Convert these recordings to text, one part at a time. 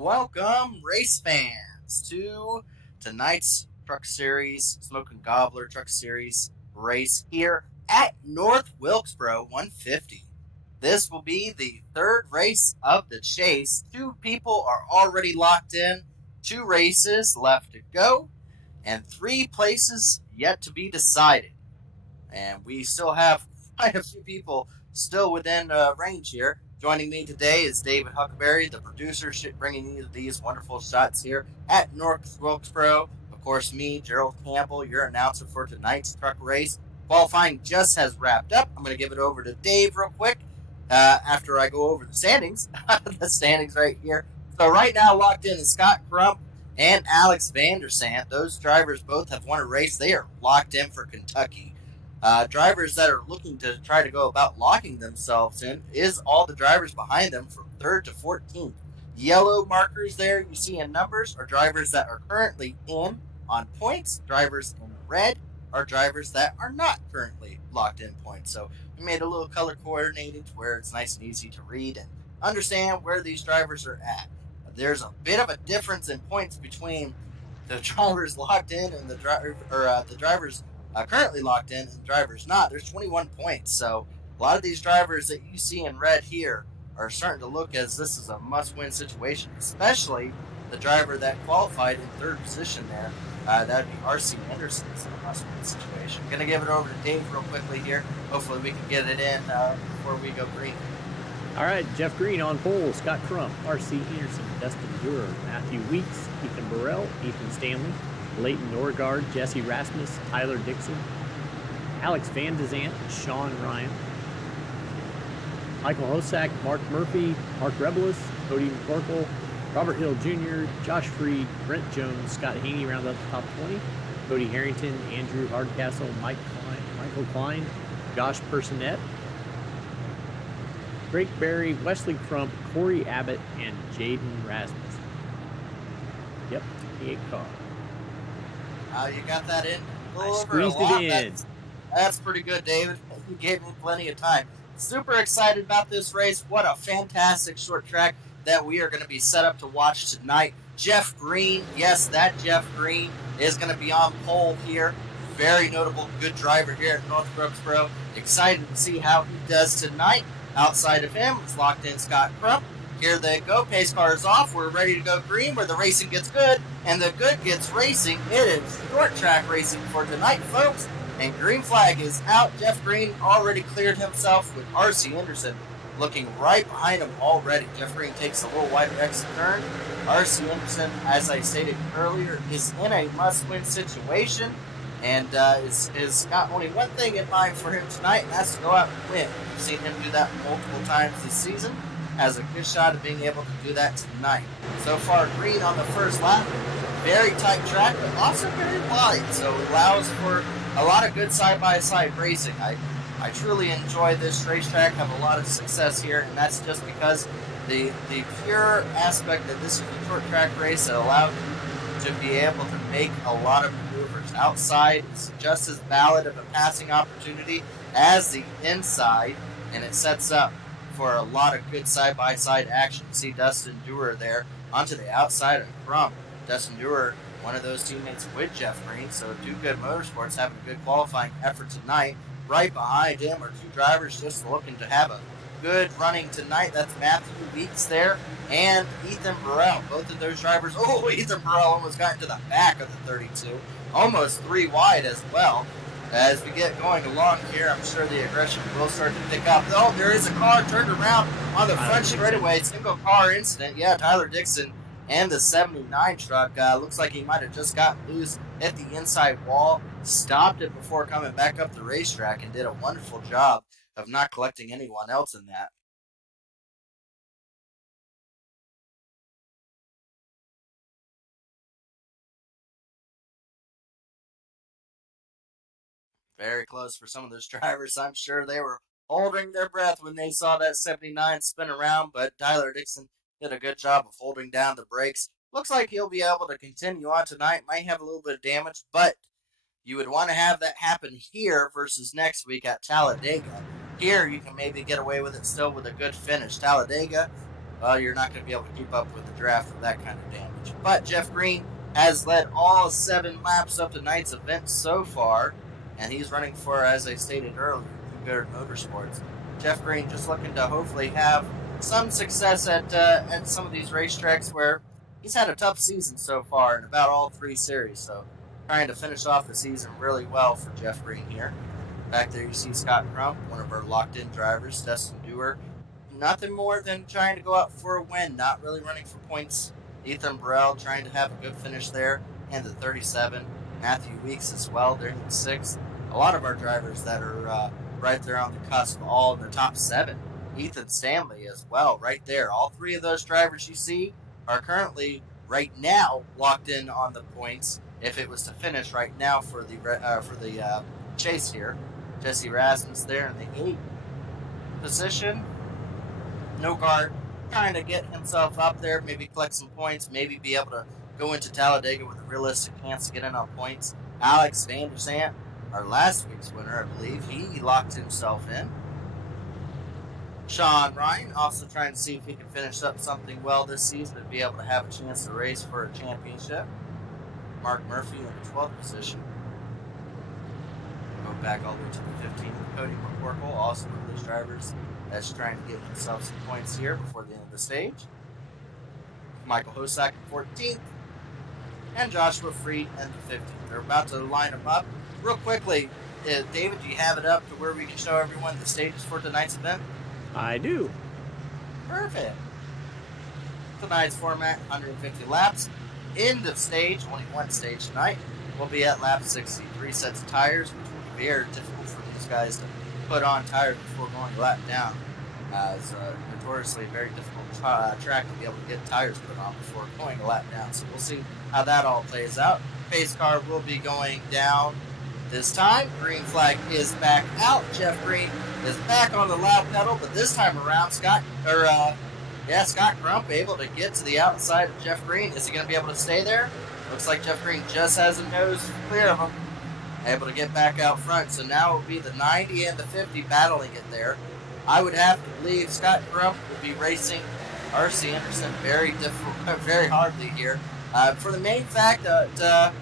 Welcome, race fans, to tonight's Truck Series, Smokin Gobbler Truck Series race here at North Wilkesboro 150. This will be the third race of the chase. Two people are already locked in, two races left to go, and three places yet to be decided. And we still have quite a few people still within range here. Joining me today is David Huckleberry, the producer, bringing you these wonderful shots here at North Wilkesboro. Of course, me, Gerald Campbell, your announcer for tonight's truck race. Qualifying just has wrapped up. I'm going to give it over to Dave real quick after I go over the standings. The standings right here. So right now locked in is Scott Crump and Alex Vandersant. Those drivers both have won a race. They are locked in for Kentucky. Drivers that are looking to try to go about locking themselves in is all the drivers behind them from 3rd to 14th. Yellow markers there you see in numbers are drivers that are currently in on points. Drivers in red are drivers that are not currently locked in points. So we made a little color coordinated to where it's nice and easy to read and understand where these drivers are at. There's a bit of a difference in points between the drivers locked in and the drivers currently locked in and drivers not. There's 21 points. So a lot of these drivers that you see in red here are starting to look as this is a must-win situation, especially the driver that qualified in third position there. That would be R.C. Anderson. It's a must-win situation. I'm going to give it over to Dave real quickly here. Hopefully we can get it in before we go green. All right, Jeff Green on pole, Scott Crump, R.C. Anderson, Dustin Durer, Matthew Weeks, Ethan Burrell, Ethan Stanley, Leighton Norgard, Jesse Rasmus, Tyler Dixon, Alex Van Dezant, Sean Ryan, Michael Hosack, Mark Murphy, Mark Rebelis, Cody McCorkle, Robert Hill Jr., Josh Freed, Brent Jones, Scott Haney round up the top 20, Cody Harrington, Andrew Hardcastle, Michael Klein, Josh Personette, Drake Berry, Wesley Crump, Corey Abbott, and Jaden Rasmus. Yep, 28 car. You got that in? I squeezed it in. That's pretty good, David. You gave me plenty of time. Super excited about this race. What a fantastic short track that we are going to be set up to watch tonight. Jeff Green, yes, that Jeff Green is going to be on pole here. Very notable, good driver here at North Wilkesboro. Excited to see how he does tonight. Outside of him, it's locked in Scott Crump. Here they go. Pace car is off. We're ready to go green where the racing gets good and the good gets racing. It is short track racing for tonight, folks. And green flag is out. Jeff Green already cleared himself with R.C. Anderson looking right behind him already. Jeff Green takes a little wider exit turn. R.C. Anderson, as I stated earlier, is in a must-win situation and is got only one thing in mind for him tonight, and that's to go out and win. We've seen him do that multiple times this season. Has a good shot of being able to do that tonight. So far, green on the first lap. Very tight track, but also very wide, so it allows for a lot of good side-by-side racing. I truly enjoy this racetrack, have a lot of success here, and that's just because the pure aspect that this is a short track race that allows you to be able to make a lot of maneuvers. Outside is just as valid of a passing opportunity as the inside, and it sets up for a lot of good side-by-side action. See Dustin Durer there onto the outside of Crump. Dustin Durer, one of those teammates with Jeff Green, so Do Good Motorsports having a good qualifying effort tonight. Right behind him are two drivers just looking to have a good running tonight. That's Matthew Weeks there and Ethan Burrell. Both of those drivers, Ethan Burrell almost got into the back of the 32. Almost 3 wide as well. As we get going along here, I'm sure the aggression will start to pick up. Oh, there is a car turned around on the front straightaway. Single car incident. Yeah, Tyler Dixon and the 79 truck. Looks like he might have just gotten loose, hit the inside wall, stopped it before coming back up the racetrack, and did a wonderful job of not collecting anyone else in that. Very close for some of those drivers. I'm sure they were holding their breath when they saw that 79 spin around, but Tyler Dixon did a good job of holding down the brakes. Looks like he'll be able to continue on tonight. Might have a little bit of damage, but you would want to have that happen here versus next week at Talladega. Here, you can maybe get away with it still with a good finish. Talladega, well, you're not going to be able to keep up with the draft with that kind of damage. But Jeff Green has led all 7 laps of tonight's event so far, and he's running for, as I stated earlier, Goodyear Motorsports. Jeff Green just looking to hopefully have some success at some of these racetracks where he's had a tough season so far in about all 3 series. So trying to finish off the season really well for Jeff Green here. Back there you see Scott Crump, one of our locked-in drivers, Dustin Dewar. Nothing more than trying to go out for a win, not really running for points. Ethan Burrell trying to have a good finish there, and the 37. Matthew Weeks as well, they're in the 6th. A lot of our drivers that are right there on the cusp, all in the top 7. Ethan Stanley as well, right there. All 3 of those drivers you see are currently, right now, locked in on the points. If it was to finish right now for the chase here, Jesse Rasmus there in the 8th position. No guard, trying to get himself up there, maybe collect some points, maybe be able to go into Talladega with a realistic chance to get in on points. Alex Van der Sant, our last week's winner, I believe, he locked himself in. Sean Ryan also trying to see if he can finish up something well this season to be able to have a chance to race for a championship. Mark Murphy in the 12th position. Go back all the way to the 15th. Cody McCorkle, also one of those drivers that's trying to get himself some points here before the end of the stage. Michael Hosack in 14th. And Joshua Freed in the 15th. They're about to line them up. Real quickly, David, do you have it up to where we can show everyone the stages for tonight's event? I do. Perfect. Tonight's format, 150 laps. End of stage, only one stage tonight. We'll be at lap 60. 3 sets of tires, which will be very difficult for these guys to put on tires before going a lap down. It's notoriously a very difficult track to be able to get tires put on before going a lap down. So we'll see how that all plays out. Pace car will be going down this time. Green flag is back out. Jeff Green is back on the loud pedal, but this time around, Scott Crump able to get to the outside of Jeff Green. Is he going to be able to stay there? Looks like Jeff Green just has a nose clear of him. Able to get back out front. So now it will be the 90 and the 50 battling it there. I would have to believe Scott Crump will be racing R.C. Anderson very hardly here. For the main fact that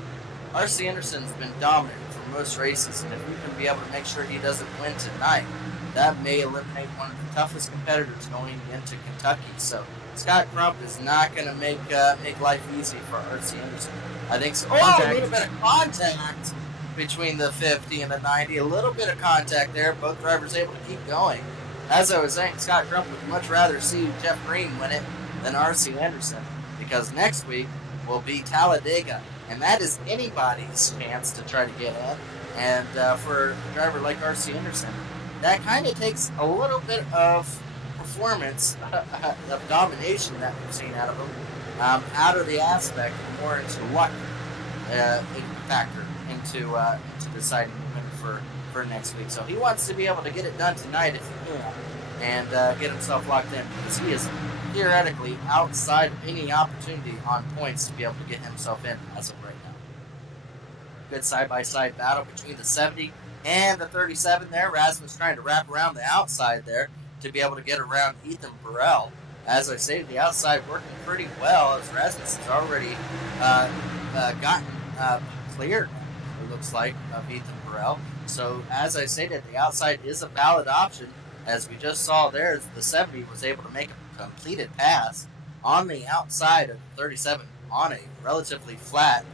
R.C. Anderson's been dominant for most races, and if we can be able to make sure he doesn't win tonight, that may eliminate one of the toughest competitors going into Kentucky. So Scott Crump is not going to make life easy for R.C. Anderson. I think so. Oh, a little bit of contact between the 50 and the 90. A little bit of contact there. Both drivers able to keep going. As I was saying, Scott Crump would much rather see Jeff Green win it than R.C. Anderson, because next week will be Talladega, and that is anybody's chance to try to get in. And for a driver like R.C. Anderson, that kind of takes a little bit of performance, of domination that we've seen out of him, out of the aspect more into luck factor into deciding to win for next week. So he wants to be able to get it done tonight if he can, and get himself locked in, because he is theoretically outside of any opportunity on points to be able to get himself in as of right now. Good side-by-side battle between the 70 and the 37 there. Rasmus trying to wrap around the outside there to be able to get around Ethan Burrell. As I say, the outside working pretty well, as Rasmus has already gotten cleared, it looks like, of Ethan Burrell. So, as I stated, the outside is a valid option. As we just saw there, the 70 was able to make a completed pass on the outside of the 37 on a relatively flat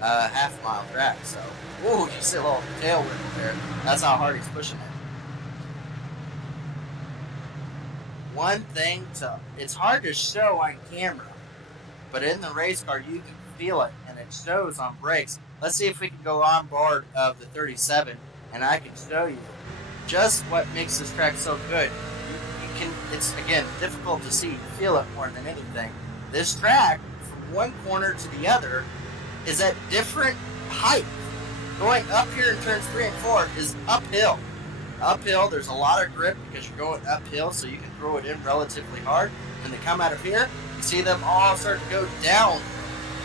half-mile track. So, ooh, you see a little tail wiggle there. That's how hard he's pushing it. One thing it's hard to show on camera, but in the race car you can feel it, and it shows on brakes. Let's see if we can go on board of the 37, and I can show you just what makes this track so good. It's again difficult to see, feel it more than anything. This track, from one corner to the other, is at different height. Going up here in turns 3 and 4 is uphill. Uphill, there's a lot of grip because you're going uphill, so you can throw it in relatively hard. When they come out of here, you see them all start to go down.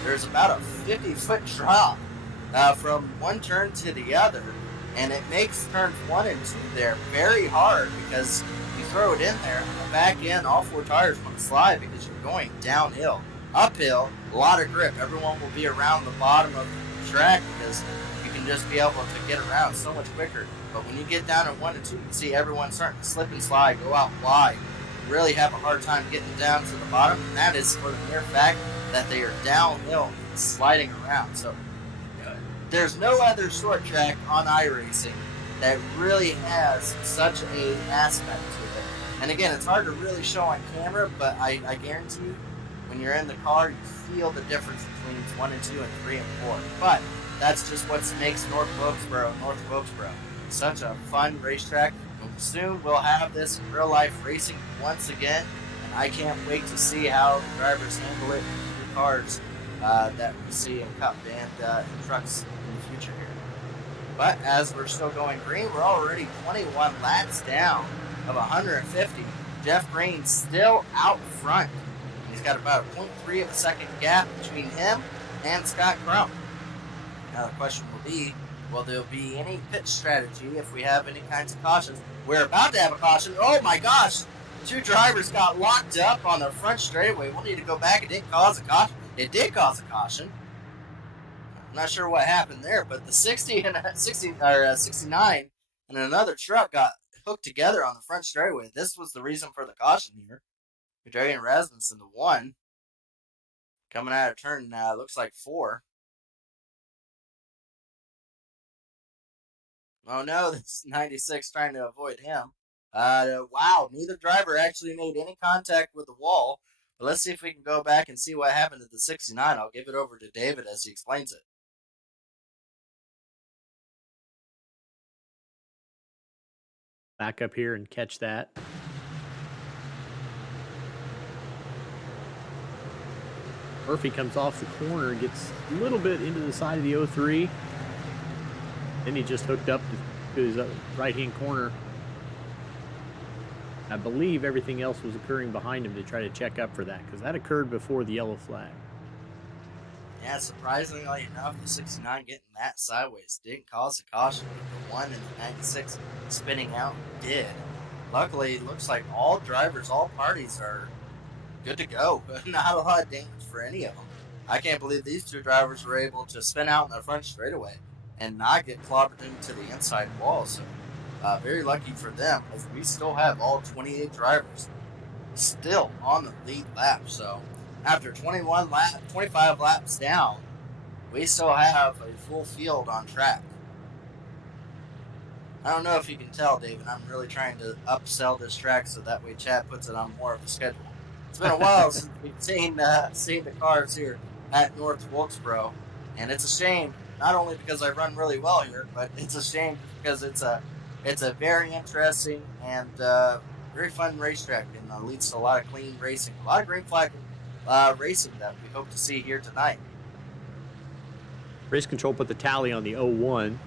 There's about a 50-foot drop from one turn to the other, and it makes turns 1 and 2 there very hard, because you throw it in there. Back end, all 4 tires want to slide because you're going downhill. Uphill, a lot of grip. Everyone will be around the bottom of the track because you can just be able to get around so much quicker. But when you get down in 1 and 2, you can see everyone starting to slip and slide, go out wide. You really have a hard time getting down to the bottom, and that is for the mere fact that they are downhill and sliding around. So there's no other short track on iRacing that really has such a aspect to it. And again, it's hard to really show on camera, but I guarantee you, when you're in the car, you feel the difference between 1 and 2 and 3 and 4. But that's just what makes North Wilkesboro such a fun racetrack. And soon we'll have this in real life racing once again, and I can't wait to see how the drivers handle it in the cars that we see in Cup and trucks in the future here. But as we're still going green, we're already 21 laps down of 150. Jeff Green still out front. He's got about a 0.3 of a second gap between him and Scott Crump. Now the question will be, will there be any pit strategy if we have any kinds of cautions? We're about to have a caution. Oh my gosh! 2 drivers got locked up on the front straightaway. We'll need to go back. It didn't cause a caution. It did cause a caution. I'm not sure what happened there, but the 69 and another truck got hooked together on the front straightaway. This was the reason for the caution here. Adrian Rasmussen, the 1, coming out of turn, looks like 4. Oh no, this 96 trying to avoid him. Wow, neither driver actually made any contact with the wall. But let's see if we can go back and see what happened to the 69. I'll give it over to David as he explains it. Back up here and catch that. Murphy comes off the corner, gets a little bit into the side of the 03. Then he just hooked up to his right-hand corner. I believe everything else was occurring behind him to try to check up for that, because that occurred before the yellow flag. Yeah, surprisingly enough, the 69 getting that sideways didn't cause a caution, but the 1 and the 96 spinning out did. Luckily, it looks like all drivers, all parties are good to go. Not a lot of damage for any of them. I can't believe these 2 drivers were able to spin out in the front straightaway and not get clobbered into the inside wall. So very lucky for them, as we still have all 28 drivers still on the lead lap. So after 25 laps down, we still have a full field on track. I don't know if you can tell, David, I'm really trying to upsell this track so that way Chad puts it on more of a schedule. It's been a while since we've seen the cars here at North Wilkesboro, and it's a shame, not only because I run really well here, but it's a shame because it's a very interesting and very fun racetrack, and leads to a lot of clean racing, a lot of green flag racing that we hope to see here tonight. Race control put the tally on the 01.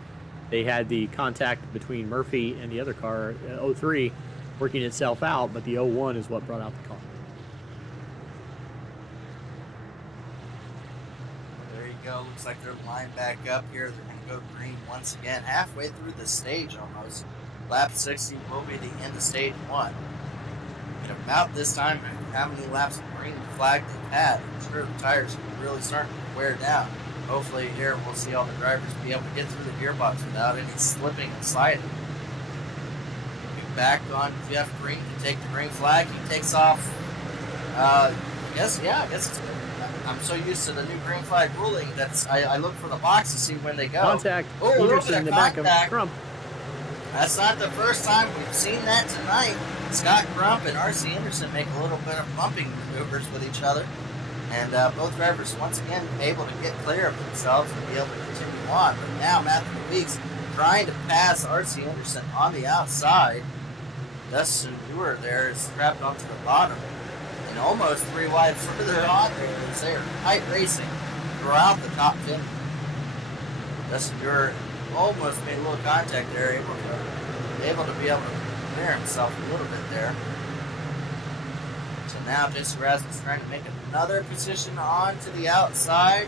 They had the contact between Murphy and the other car, 03, working itself out, but the 01 is what brought out the car. There you go. Looks like they're lined back up here. They're going to go green once again, halfway through the stage almost. Lap 60 will be the end of stage 1. And about this time, how many laps of green flag they've had, I'm sure the tires are really starting to wear down. Hopefully here we'll see all the drivers be able to get through the gearbox without any slipping and sliding. Back on Jeff Green to take the green flag. He takes off. I guess it's. I'm so used to the new green flag ruling that I look for the box to see when they go. Contact. Peterson in the back of Crump. That's not the first time we've seen that tonight. Scott Crump and R.C. Anderson make a little bit of bumping maneuvers with each other. And both drivers, once again, able to get clear of themselves and be able to continue on. But now Matthew Weeks trying to pass R.C. Anderson on the outside. Dustin Dewar there is trapped onto the bottom. And almost 3 wide further on there as they are tight racing throughout the top 10. Dustin Dewar almost made a little contact there, able to clear himself a little bit there. So now Jesse Rasmus trying to make another position on to the outside,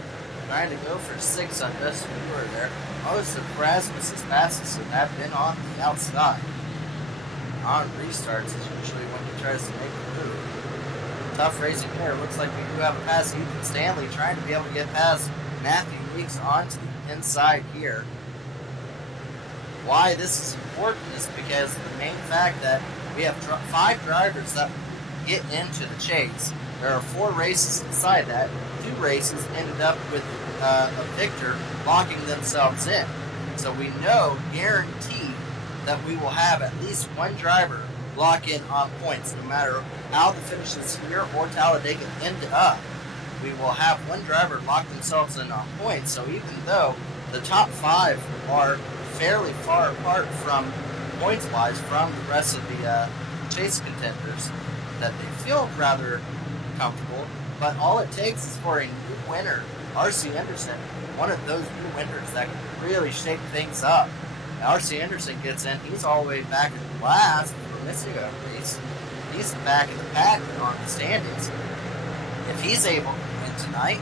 trying to go for 6 on Dustin Dewar there. Most of Rasmus's passes have been on the outside. on restarts is usually when he tries to make a move. Tough racing here. Looks like we do have a pass. Ethan Stanley trying to be able to get past Matthew Weeks onto the inside here. Why this is important is because the main fact that we have 5 drivers that get into the chase. There are 4 races inside that. 2 races ended up with a victor locking themselves in. So we know, guaranteed, that we will have at least one driver lock in on points, no matter how the finishes here or Talladega end up. We will have one driver lock themselves in on points. So even though the top 5 are fairly far apart from points-wise from the rest of the chase contenders, that they feel rather comfortable, but all it takes is for a new winner, R.C. Anderson, one of those new winners that can really shake things up. Now, R.C. Anderson gets in, he's all the way back in last for missing a race. He's back in the pack on the standings. If he's able to win tonight,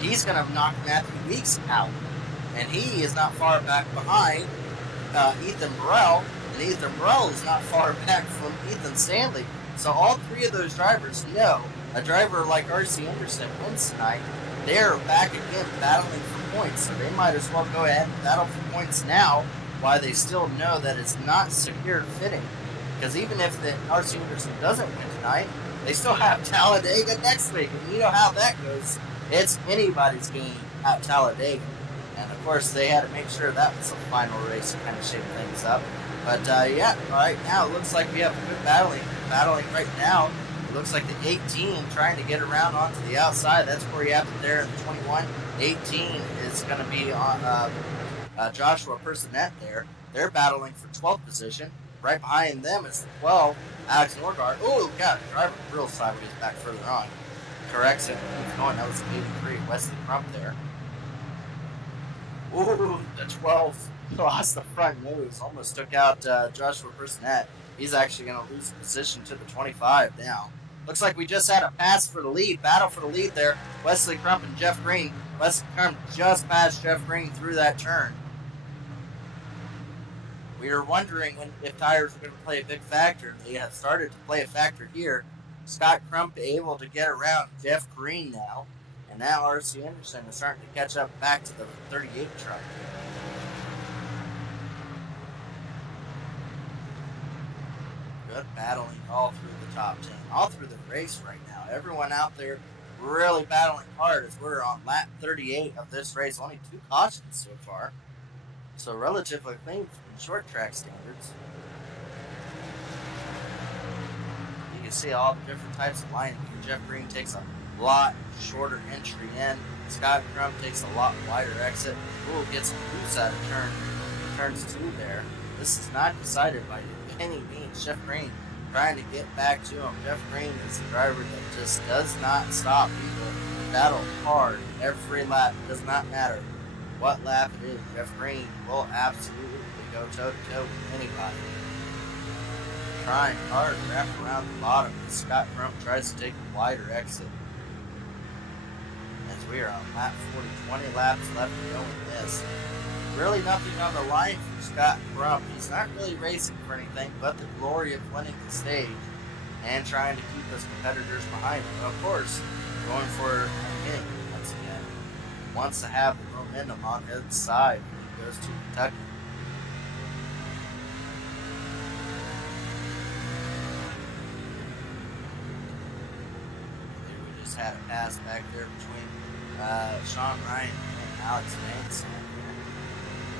he's going to knock Matthew Weeks out. And he is not far back behind Ethan Burrell, and Ethan Burrell is not far back from Ethan Stanley. So all 3 of those drivers know a driver like R.C. Anderson wins tonight, they're back again battling for points. So they might as well go ahead and battle for points now while they still know that it's not secure fitting. Because even if the R.C. Anderson doesn't win tonight, they still have Talladega next week. And you know how that goes. It's anybody's game at Talladega. And of course, they had to make sure that was the final race to kind of shake things up. But yeah, right now it looks like we have good battling right now. It looks like the 18 trying to get around onto the outside. That's where you have it there in the 21. 18 is going to be on Joshua Personette there. They're battling for 12th position. Right behind them is the 12, Alex Norgard. Oh, God, the driver real sideways back further on. Corrects it. Keeps going. That was the 83, Wesley Crump there. Ooh, the 12 lost the front nose. Almost took out Joshua Personette. He's actually going to lose position to the 25 now. Looks like we just had a pass for the lead. Battle for the lead there. Wesley Crump and Jeff Green. Wesley Crump just passed Jeff Green through that turn. We were wondering if tires were going to play a big factor. They have started to play a factor here. Scott Crump able to get around Jeff Green now. And now R.C. Anderson is starting to catch up back to the 38 truck. Good battling all through the top 10, all through the race right now. Everyone out there really battling hard as we're on lap 38 of this race. Only 2 cautions so far. So relatively clean from short track standards. You can see all the different types of lining. Jeff Green takes a lot shorter entry in. Scott Crump takes a lot wider exit. Ooh, gets some loose out of turns 2 there. This is not decided by any means. Jeff Green trying to get back to him. Jeff Green is the driver that just does not stop. He will battle hard every lap. It does not matter what lap it is. Jeff Green will absolutely go toe-to-toe with anybody. Trying hard to wrap around the bottom as Scott Crump tries to take a wider exit. As we are on lap 40, 20 laps left to go in this. Really nothing on the line for Scott Crump. He's not really racing for anything but the glory of winning the stage and trying to keep his competitors behind him. Of course, going for a win once again. Wants to have the momentum on his side when he goes to Kentucky. We just had a pass back there between Sean Ryan and Alex Vance.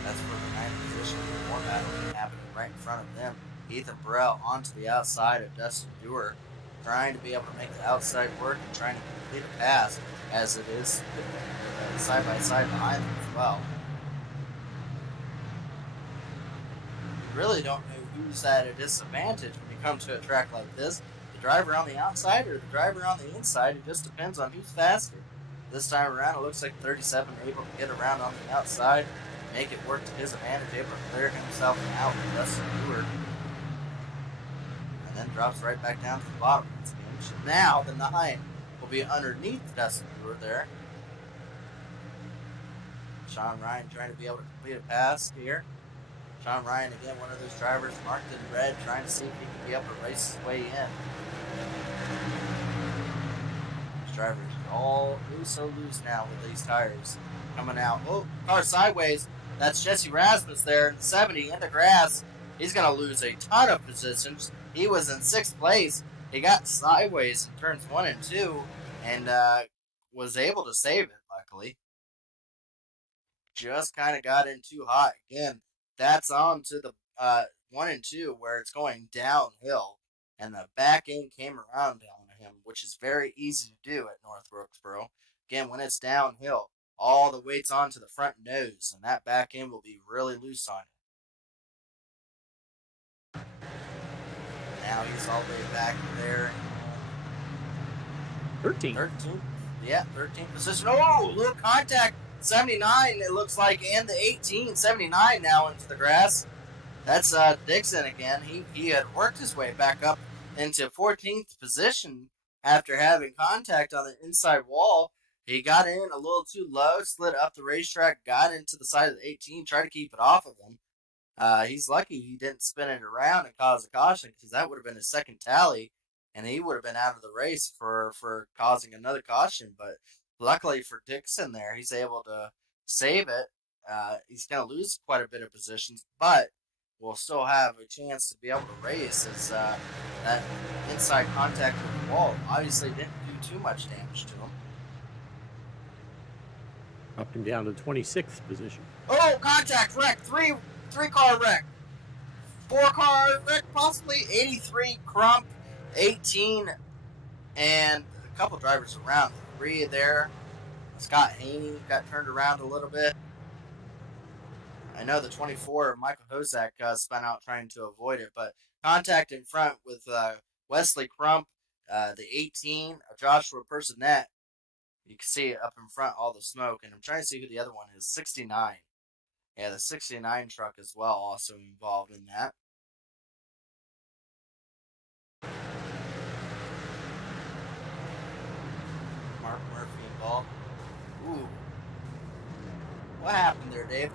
That's for the 9th position. More battling happening right in front of them. Ethan Burrell onto the outside of Dustin Dewar, trying to be able to make the outside work and trying to complete a pass as it is side by side behind them as well. Really don't know who's at a disadvantage when you come to a track like this. The driver on the outside or the driver on the inside. It just depends on who's faster. This time around, it looks like 37 able to get around on the outside, make it work to his advantage, able to clear himself out with Dustin Dewar. And then drops right back down to the bottom. Now the 9 will be underneath Dustin Dewar there. Sean Ryan trying to be able to complete a pass here. Sean Ryan, again, one of those drivers marked in red, trying to see if he can be able to race his way in. These drivers are all so loose now with these tires coming out. Oh, car sideways. That's Jesse Rasmus there in 70 in the grass. He's going to lose a ton of positions. He was in 6th place. He got sideways in turns 1 and 2 and was able to save it, luckily. Just kind of got in too hot. Again, that's on to the 1 and 2 where it's going downhill. And the back end came around down to him, which is very easy to do at North Wilkesboro. Again, when it's downhill, all the weight's onto the front nose, and that back end will be really loose on it. Now he's all the way back there. 13. 13th position. Oh, little contact. 79, it looks like, and the 18, 79 now into the grass. That's Dixon again. He had worked his way back up into 14th position after having contact on the inside wall. He got in a little too low, slid up the racetrack, got into the side of the 18, tried to keep it off of him. He's lucky he didn't spin it around and cause a caution, because that would have been his second tally, and he would have been out of the race for causing another caution. But luckily for Dixon there, he's able to save it. He's going to lose quite a bit of positions, but will still have a chance to be able to race, as that inside contact with the wall obviously didn't do too much damage to him. Up and down to 26th position. Oh, contact, wreck, three-car wreck. 4-car wreck, possibly. 83, Crump, 18, and a couple drivers around. 3 there. Scott Haney got turned around a little bit. I know the 24, Michael Hozak, spun out trying to avoid it, but contact in front with Wesley Crump, the 18, Joshua Personette. You can see it up in front, all the smoke, and I'm trying to see who the other one is. 69. Yeah, the 69 truck as well, also involved in that. Mark Murphy involved. Ooh. What happened there, Dave?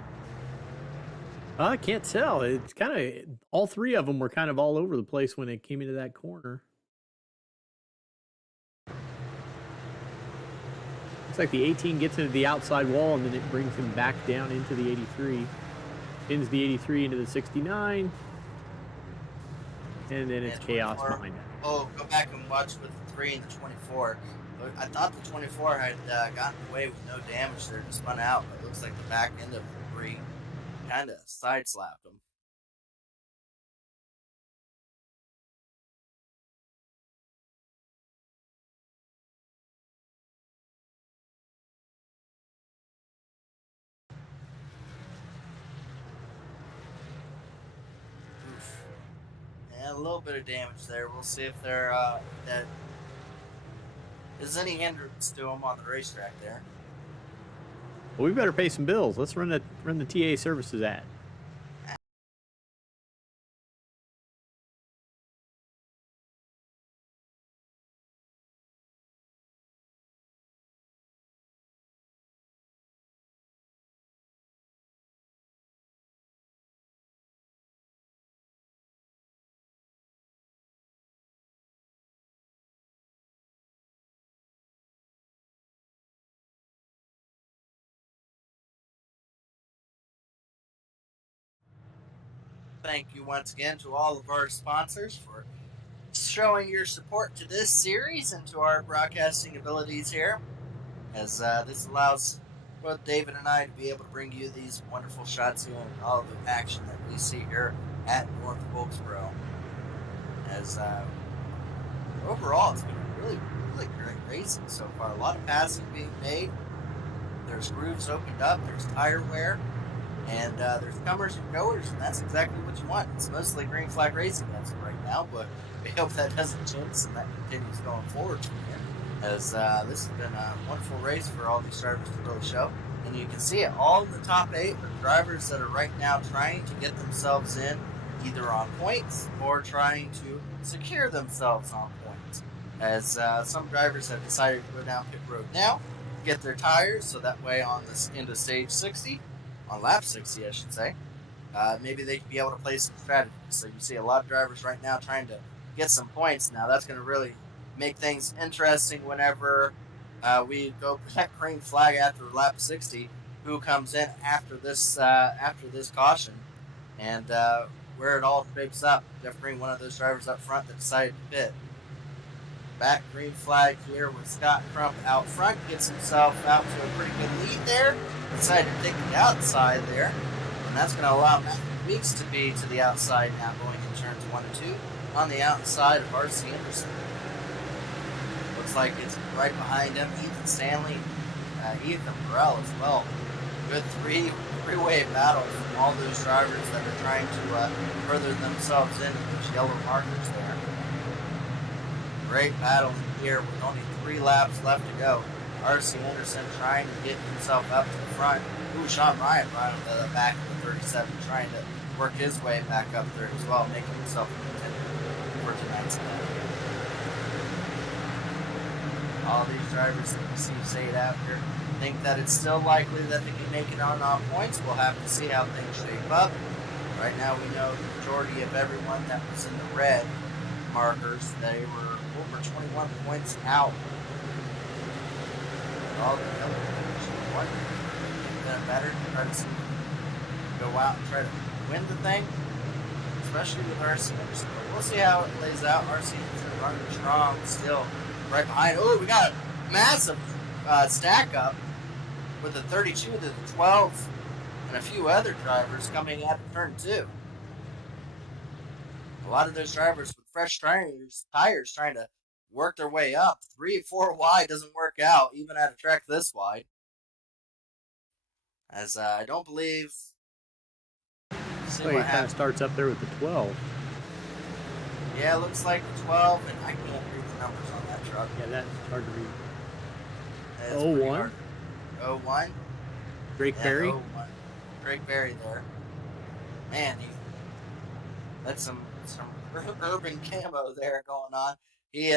I can't tell. It's kind of, all 3 of them were kind of all over the place when they came into that corner. Looks like the 18 gets into the outside wall, and then it brings him back down into the 83. Pins the 83 into the 69. And then it's chaos behind it. Oh, go back and watch with the 3 and the 24. I thought the 24 had gotten away with no damage there and spun out, but it looks like the back end of the 3 kind of side-slapped him. Oof. And a little bit of damage there. We'll see if there that is any hindrance to him on the racetrack there. Well, we better pay some bills. Let's run the TA services ad. Thank you once again to all of our sponsors for showing your support to this series and to our broadcasting abilities here, as this allows both David and I to be able to bring you these wonderful shots here and all of the action that we see here at North Wilkesboro. As overall, it's been really, really great racing so far. A lot of passing being made. There's grooves opened up. There's tire wear. And there's comers and goers, and that's exactly what you want. It's mostly green flag racing as of right now, but we hope that doesn't change and that continues going forward from here. As this has been a wonderful race for all these drivers to really show. And you can see it, all in the top 8 are drivers that are right now trying to get themselves in either on points or trying to secure themselves on points. As some drivers have decided to go down pit road now, get their tires, so that way on this into stage 60, on lap 60, I should say, maybe they could be able to play some strategy. So you see a lot of drivers right now trying to get some points. Now that's going to really make things interesting whenever we go protect green flag after lap 60. Who comes in after this caution, and where it all shapes up. Jeff Green, one of those drivers up front that decided to pit. Back green flag here with Scott Crump out front, gets himself out to a pretty good lead there. Decided to take the outside there, and that's going to allow Matthew Weeks to be to the outside now, going in turns 1 and 2 on the outside of R.C. Anderson. Looks like it's right behind him, Ethan Stanley, Ethan Burrell as well. Good three-way battle from all those drivers that are trying to further themselves into those yellow markers there. Great battle here with only 3 laps left to go. R.C. Anderson trying to get himself up to the front. Ooh, Sean Ryan right on the back of the 37, trying to work his way back up there as well, making himself a contender for tonight's event. All these drivers that you see stayed out here think that it's still likely that they can make it on points. We'll have to see how things shape up. Right now we know the majority of everyone that was in the red markers, they were over 21 points out. All the yellow one better to try to go out and try to win the thing, especially with R.C. Anderson. But we'll see how it plays out. R.C. Anderson running strong still right behind. Oh, we got a massive stack up with the 32 to the 12 and a few other drivers coming out of turn 2. A lot of those drivers with fresh tires trying to work their way up. 3 or 4 wide doesn't work out, even at a track this wide. As I don't believe... So he kind of starts up there with the 12. Yeah, it looks like the 12, and I can't read the numbers on that truck. Yeah, that's hard to read. That's 01. 01. Drake Berry. 01. Drake Berry there. Man, that's some urban camo there going on. He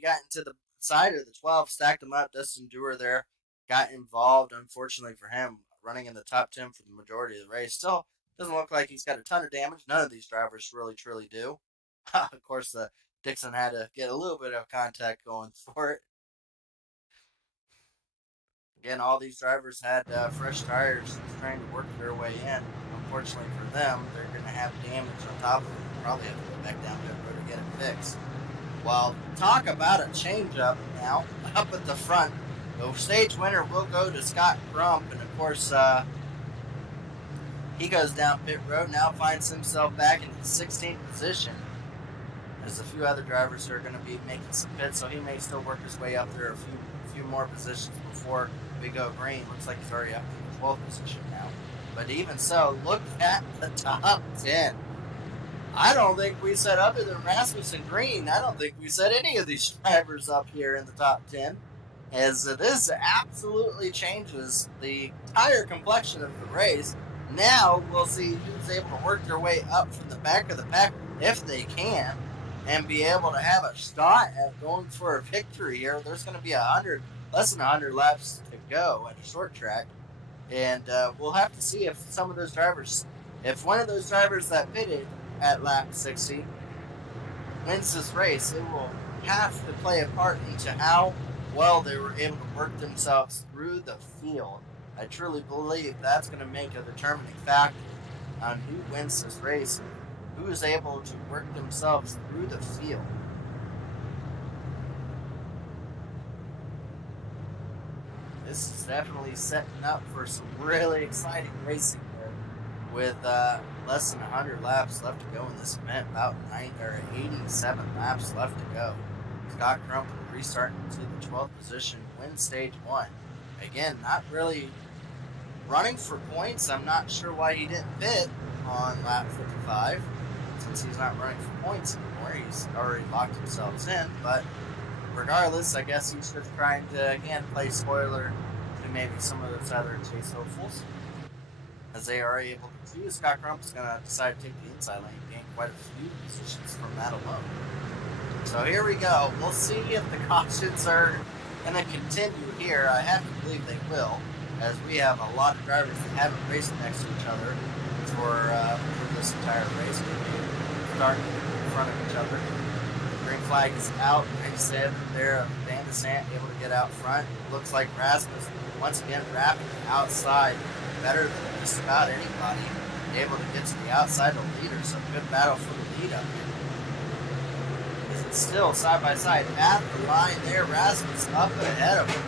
got into the side of the 12, stacked him up. Dustin Dewar there got involved, unfortunately for him, running in the top 10 for the majority of the race. Still doesn't look like he's got a ton of damage. None of these drivers really, truly do. Of course, Dixon had to get a little bit of contact going for it. Again, all these drivers had fresh tires trying to work their way in. Unfortunately for them, they're going to have damage on top of it. Probably have to go back down pit road to get it fixed. Well, talk about a change-up now. Up at the front, the stage winner will go to Scott Crump, and of course, he goes down pit road, now finds himself back in the 16th position. There's a few other drivers who are going to be making some pits, so he may still work his way up there a few more positions before we go green. Looks like he's already up to the 12th position now. But even so, look at the top 10. I don't think we said, other than Rasmussen Green, I don't think we said any of these drivers up here in the top 10. As this absolutely changes the entire complexion of the race. Now we'll see who's able to work their way up from the back of the pack, if they can, and be able to have a shot at going for a victory here. There's going to be less than 100 laps to go at a short track. And we'll have to see if some of those drivers, if one of those drivers that pitted at lap 60 wins this race, it will have to play a part into how well they were able to work themselves through the field. I truly believe that's going to make a determining factor on who wins this race and who is able to work themselves through the field. This is definitely setting up for some really exciting racing here with less than 100 laps left to go in this event, about 87 laps left to go. Scott Crump will restart into the 12th position, win stage 1. Again, not really running for points. I'm not sure why he didn't pit on lap 55, since he's not running for points anymore. He's already locked himself in, but regardless, I guess he's just trying to, again, play spoiler to maybe some of those other chase hopefuls. As they are able to do, Scott Crump is going to decide to take the inside lane and gain quite a few positions from that alone. So here we go. We'll see if the cautions are going to continue here. I have to believe they will, as we have a lot of drivers that haven't raced next to each other for for this entire race. We start in front of each other. Green flag is out. Like I said, there, Van de Sant able to get out front. Looks like Rasmus once again wrapping the outside better than just about anybody. Able to get to the outside of the leader, so good battle for the lead up here. It's still side by side at the line there. Rasmus up ahead of him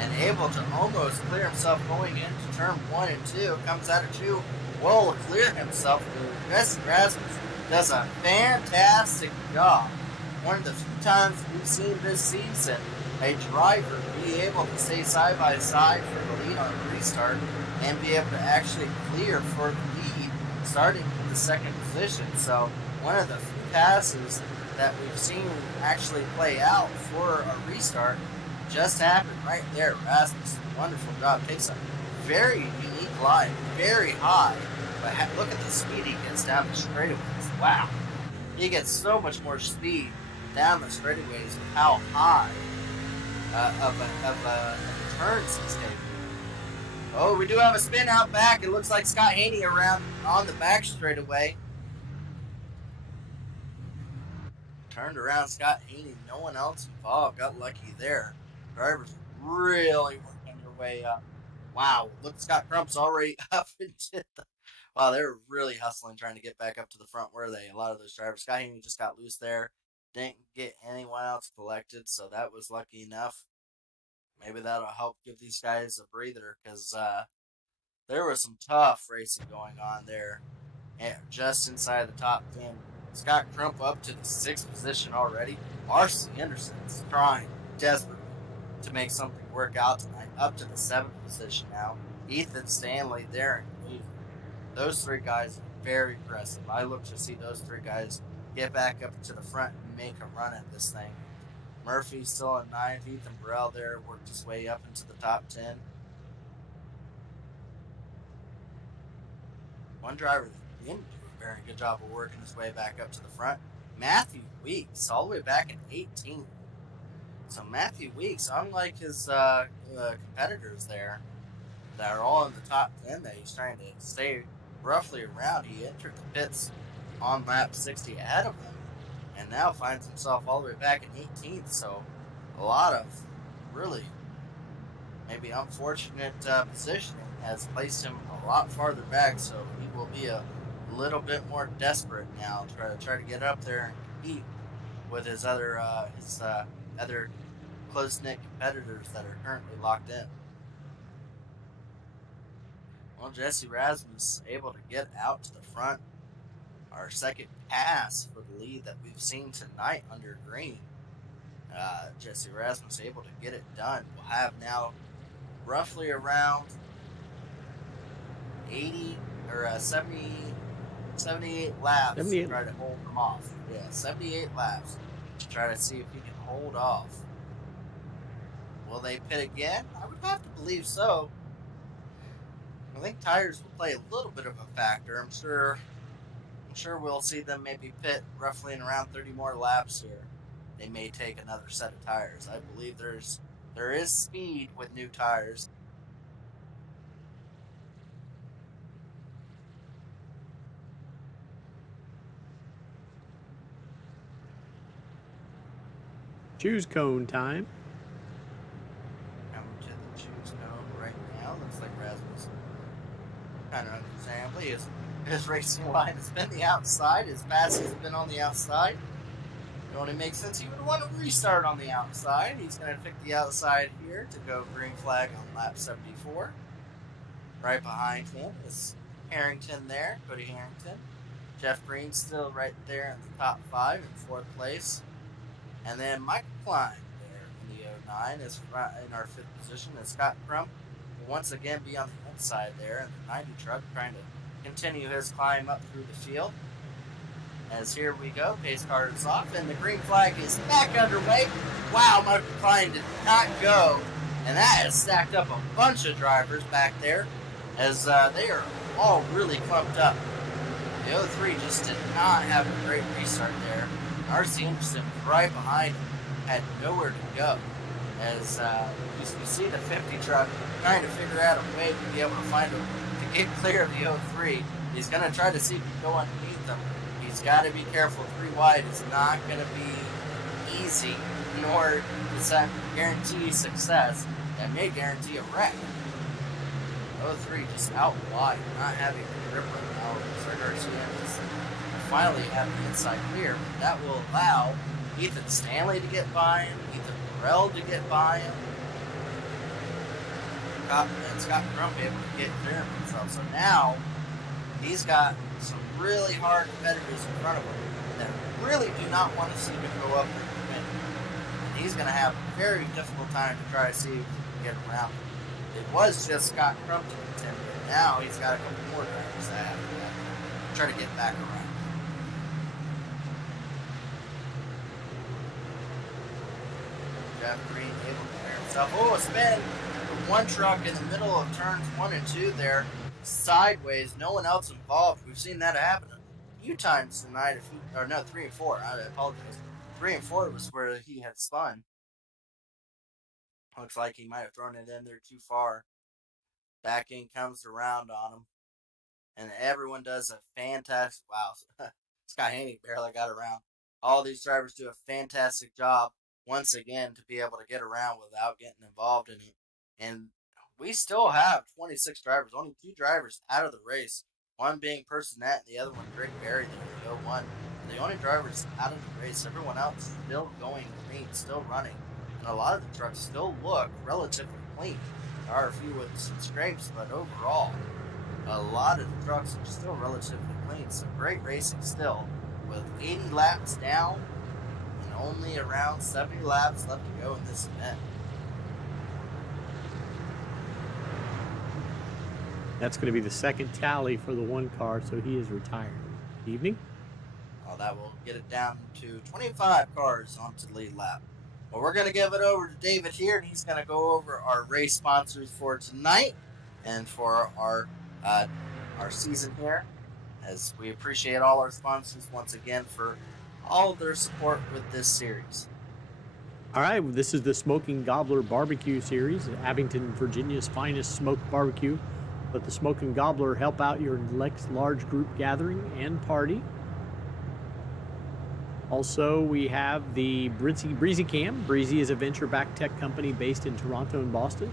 and able to almost clear himself going into turn 1 and 2. Comes out of 2, will clear himself. Jesse Rasmus does a fantastic job. One of the few times we've seen this season a driver be able to stay side by side for the lead on a restart and be able to actually clear for the lead starting from the second position. So one of the few passes that we've seen actually play out for a restart just happened right there. Rasmus, wonderful job. Takes a very unique line, very high, but look at the speed he gets down the straightaways. Wow. He gets so much more speed down the straightaways with how high of a turns he's taking. Oh, we do have a spin out back. It looks like Scott Haney around on the back straightaway. Turned around Scott Haney. No one else involved. Got lucky there. Drivers really working their way up. Wow, look, Scott Crump's already up into the... Wow, they were really hustling trying to get back up to the front, were they? A lot of those drivers. Scott Haney just got loose there. Didn't get anyone else collected, so that was lucky enough. Maybe that'll help give these guys a breather, because there was some tough racing going on there. And just inside the top 10. Scott Crump up to the 6th position already. R.C. Anderson's trying desperately to make something work out tonight. Up to the 7th position now. Ethan Stanley there. Those 3 guys are very aggressive. I look to see those 3 guys get back up to the front and make a run at this thing. Murphy's still in 9th. Ethan Burrell there worked his way up into the top 10. One driver that didn't do a very good job of working his way back up to the front, Matthew Weeks, all the way back in 18th. So Matthew Weeks, unlike his competitors there that are all in the top 10 that he's trying to stay roughly around, he entered the pits on lap 60 ahead of him and now finds himself all the way back in 18th. So a lot of really maybe unfortunate positioning has placed him a lot farther back, so he will be a little bit more desperate now to try to get up there and compete with his other close-knit competitors that are currently locked in. Well, Jesse Rasmus able to get out to the front. Our second pass for the lead that we've seen tonight under green. Jesse Rasmus able to get it done. We'll have now roughly around 80 or 78 laps to try to hold them off. Yeah, 78 laps to try to see if he can hold off. Will they pit again? I would have to believe so. I think tires will play a little bit of a factor. I'm sure we'll see them maybe pit roughly in around 30 more laps here. They may take another set of tires. I believe there is speed with new tires. Choose cone time. Coming to the choose cone right now. Looks like Rasmus kind of understandably his racing line has been the outside. His passes have been on the outside. It only makes sense he would want to restart on the outside. He's going to pick the outside here to go green flag on lap 74. Right behind him is Harrington there, Cody Harrington. Jeff Green still right there in the top 5 in 4th place. And then Michael Klein there in the 09 is in our 5th position. And Scott Crump will once again be on the inside there in the 90 truck, trying to continue his climb up through the field. As here we go, pace car is off, and the green flag is back underway. Wow, Michael Klein did not go, and that has stacked up a bunch of drivers back there, as they are all really clumped up. The 03 just did not have a great restart there. R.C. Anderson was right behind him, had nowhere to go, as you see the 50 truck trying to figure out a way to be able to find him to get clear of the 03. He's going to try to see if he can go underneath them. He's got to be careful. 3 wide is not going to be easy, nor does that guarantee success. That may guarantee a wreck. 03 just out wide, not having a grip right now. Garcia is finally having the inside clear. That will allow Ethan Stanley to get by him, Ethan Burrell to get by him, and Scott Crump able to get clear of himself. So now he's got some really hard competitors in front of him that really do not want to see him go up there and win. And he's going to have a very difficult time to try to see if he can get around him. It was just Scott Crump to contend with. Now he's got a couple more drivers that have to try to get back around. Jeff Green able to clear himself. Oh, a spin! The one truck in the middle of turns 1 and 2 there, sideways, no one else involved. We've seen that happen a few times tonight. 3 and 4. I apologize. 3 and 4 was where he had spun. Looks like he might have thrown it in there too far. Back in comes around on him. And everyone does a fantastic... Wow. Scott Haney barely got around. All these drivers do a fantastic job once again to be able to get around without getting involved in it. And we still have 26 drivers. Only 2 drivers out of the race. One being Personette and the other one Greg Berry there in 01. The only drivers out of the race. Everyone else still going green, still running. And a lot of the trucks still look relatively clean. There are a few with some scrapes, but overall, a lot of the trucks are still relatively clean. So great racing still, with 80 laps down and only around 70 laps left to go in this event. That's going to be the second tally for the one car, so he is retired. Evening. Well, that will get it down to 25 cars onto the lead lap. Well, we're going to give it over to David here, and he's going to go over our race sponsors for tonight and for our season here, as we appreciate all our sponsors once again for all of their support with this series. All right, this is the Smokin Gobbler Barbecue Series, Abington, Virginia's finest smoked barbecue. Let the Smokin Gobbler help out your next large group gathering and party. Also, we have the Breezy Cam. Breezy is a venture-backed tech company based in Toronto and Boston.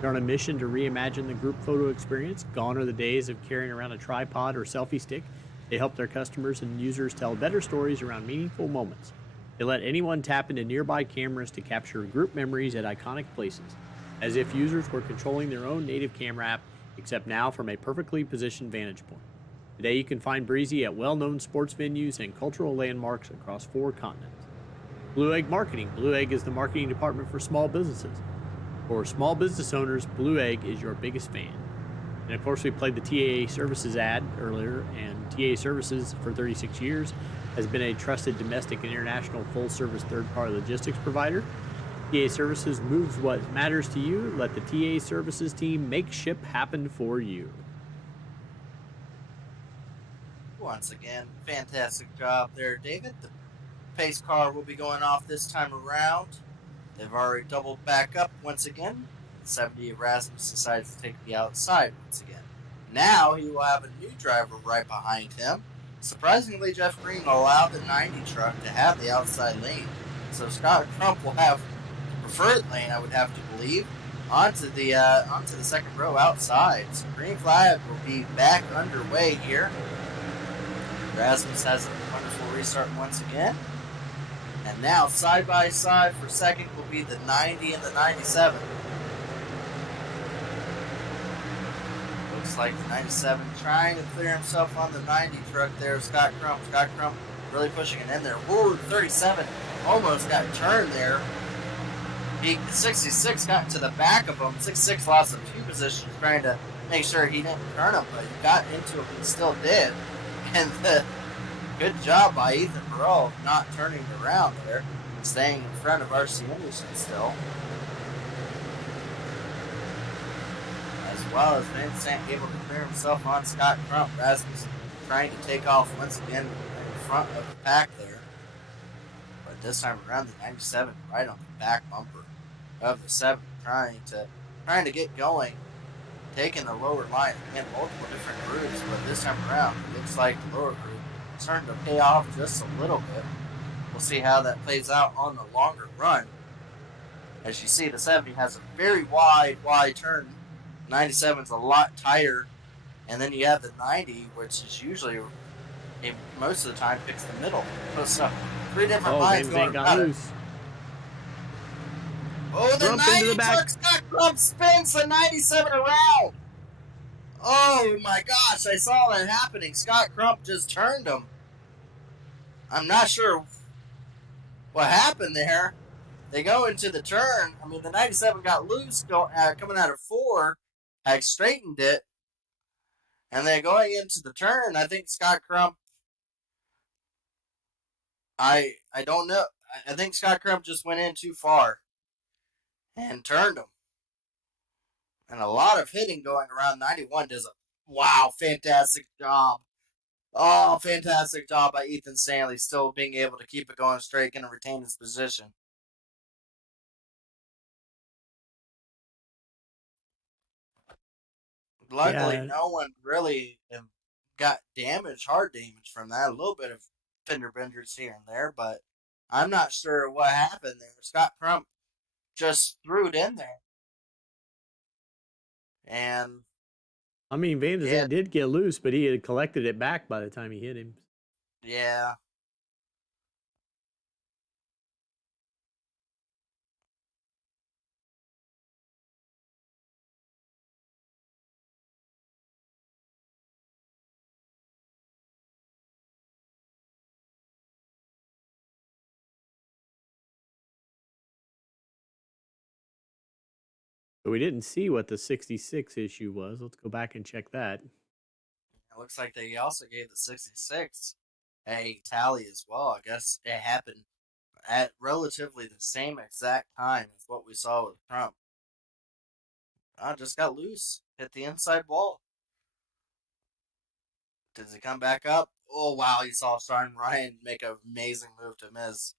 They're on a mission to reimagine the group photo experience. Gone are the days of carrying around a tripod or selfie stick. They help their customers and users tell better stories around meaningful moments. They let anyone tap into nearby cameras to capture group memories at iconic places, as if users were controlling their own native camera app, except now from a perfectly positioned vantage point. Today you can find Breezy at well-known sports venues and cultural landmarks across 4 continents. Blue Egg Marketing. Blue Egg is the marketing department for small businesses. For small business owners, Blue Egg is your biggest fan. And of course, we played the TAA Services ad earlier, and TAA Services for 36 years has been a trusted domestic and international full-service third-party logistics provider. TAA Services moves what matters to you. Let the TAA Services team make ship happen for you. Once again, fantastic job there, David. The pace car will be going off this time around. They've already doubled back up once again. 70 Erasmus decides to take the outside once again. Now he will have a new driver right behind him. Surprisingly, Jeff Green allowed the 90 truck to have the outside lane. So Scott Crump will have the preferred lane, I would have to believe, onto the second row outside. So green flag will be back underway here. Erasmus has a wonderful restart once again. And now, side by side for second will be the 90 and the 97. Looks like the 97 trying to clear himself on the 90 truck there. Scott Crump. Scott Crump really pushing it in there. Woo, 37 almost got turned there. 66 got to the back of him. 66 lost a few positions trying to make sure he didn't turn him, but he got into him and still did. And good job by Ethan Burrell not turning around there, staying in front of R.C. Anderson still. As well as Vincent able to clear himself on Scott Crump. Rasmus trying to take off once again in front of the pack there. But this time around, the 97 right on the back bumper of the 7, trying to get going taking the lower line in multiple different groups, but this time around, it looks like the lower group is starting to pay off just a little bit. We'll see how that plays out on the longer run. As you see, the 70 has a very wide turn. 97 is a lot tighter. And then you have the 90, which is usually, most of the time, picks the middle. So, 3 different lines going about it. Oh, the 90 truck, Scott Crump spins the 97 around. Oh, my gosh, I saw that happening. Scott Crump just turned him. I'm not sure what happened there. They go into the turn. I mean, the 97 got loose coming out of 4. I straightened it. And then going into the turn, I think Scott Crump, I don't know. I think Scott Crump just went in too far and turned him. And a lot of hitting going around. 91 does a fantastic job. Oh, fantastic job by Ethan Stanley, still being able to keep it going straight and retain his position. Luckily, no one really got hard damage from that. A little bit of fender benders here and there, but I'm not sure what happened there. Scott Crump just threw it in there. And I mean, Van de Zandt did get loose, but he had collected it back by the time he hit him. Yeah. So we didn't see what the 66 issue was. Let's go back and check that. It looks like they also gave the 66 a tally as well. I guess it happened at relatively the same exact time as what we saw with Crump. Just got loose. Hit the inside wall. Does he come back up? Oh, wow. You saw Sean Ryan make an amazing move to miss.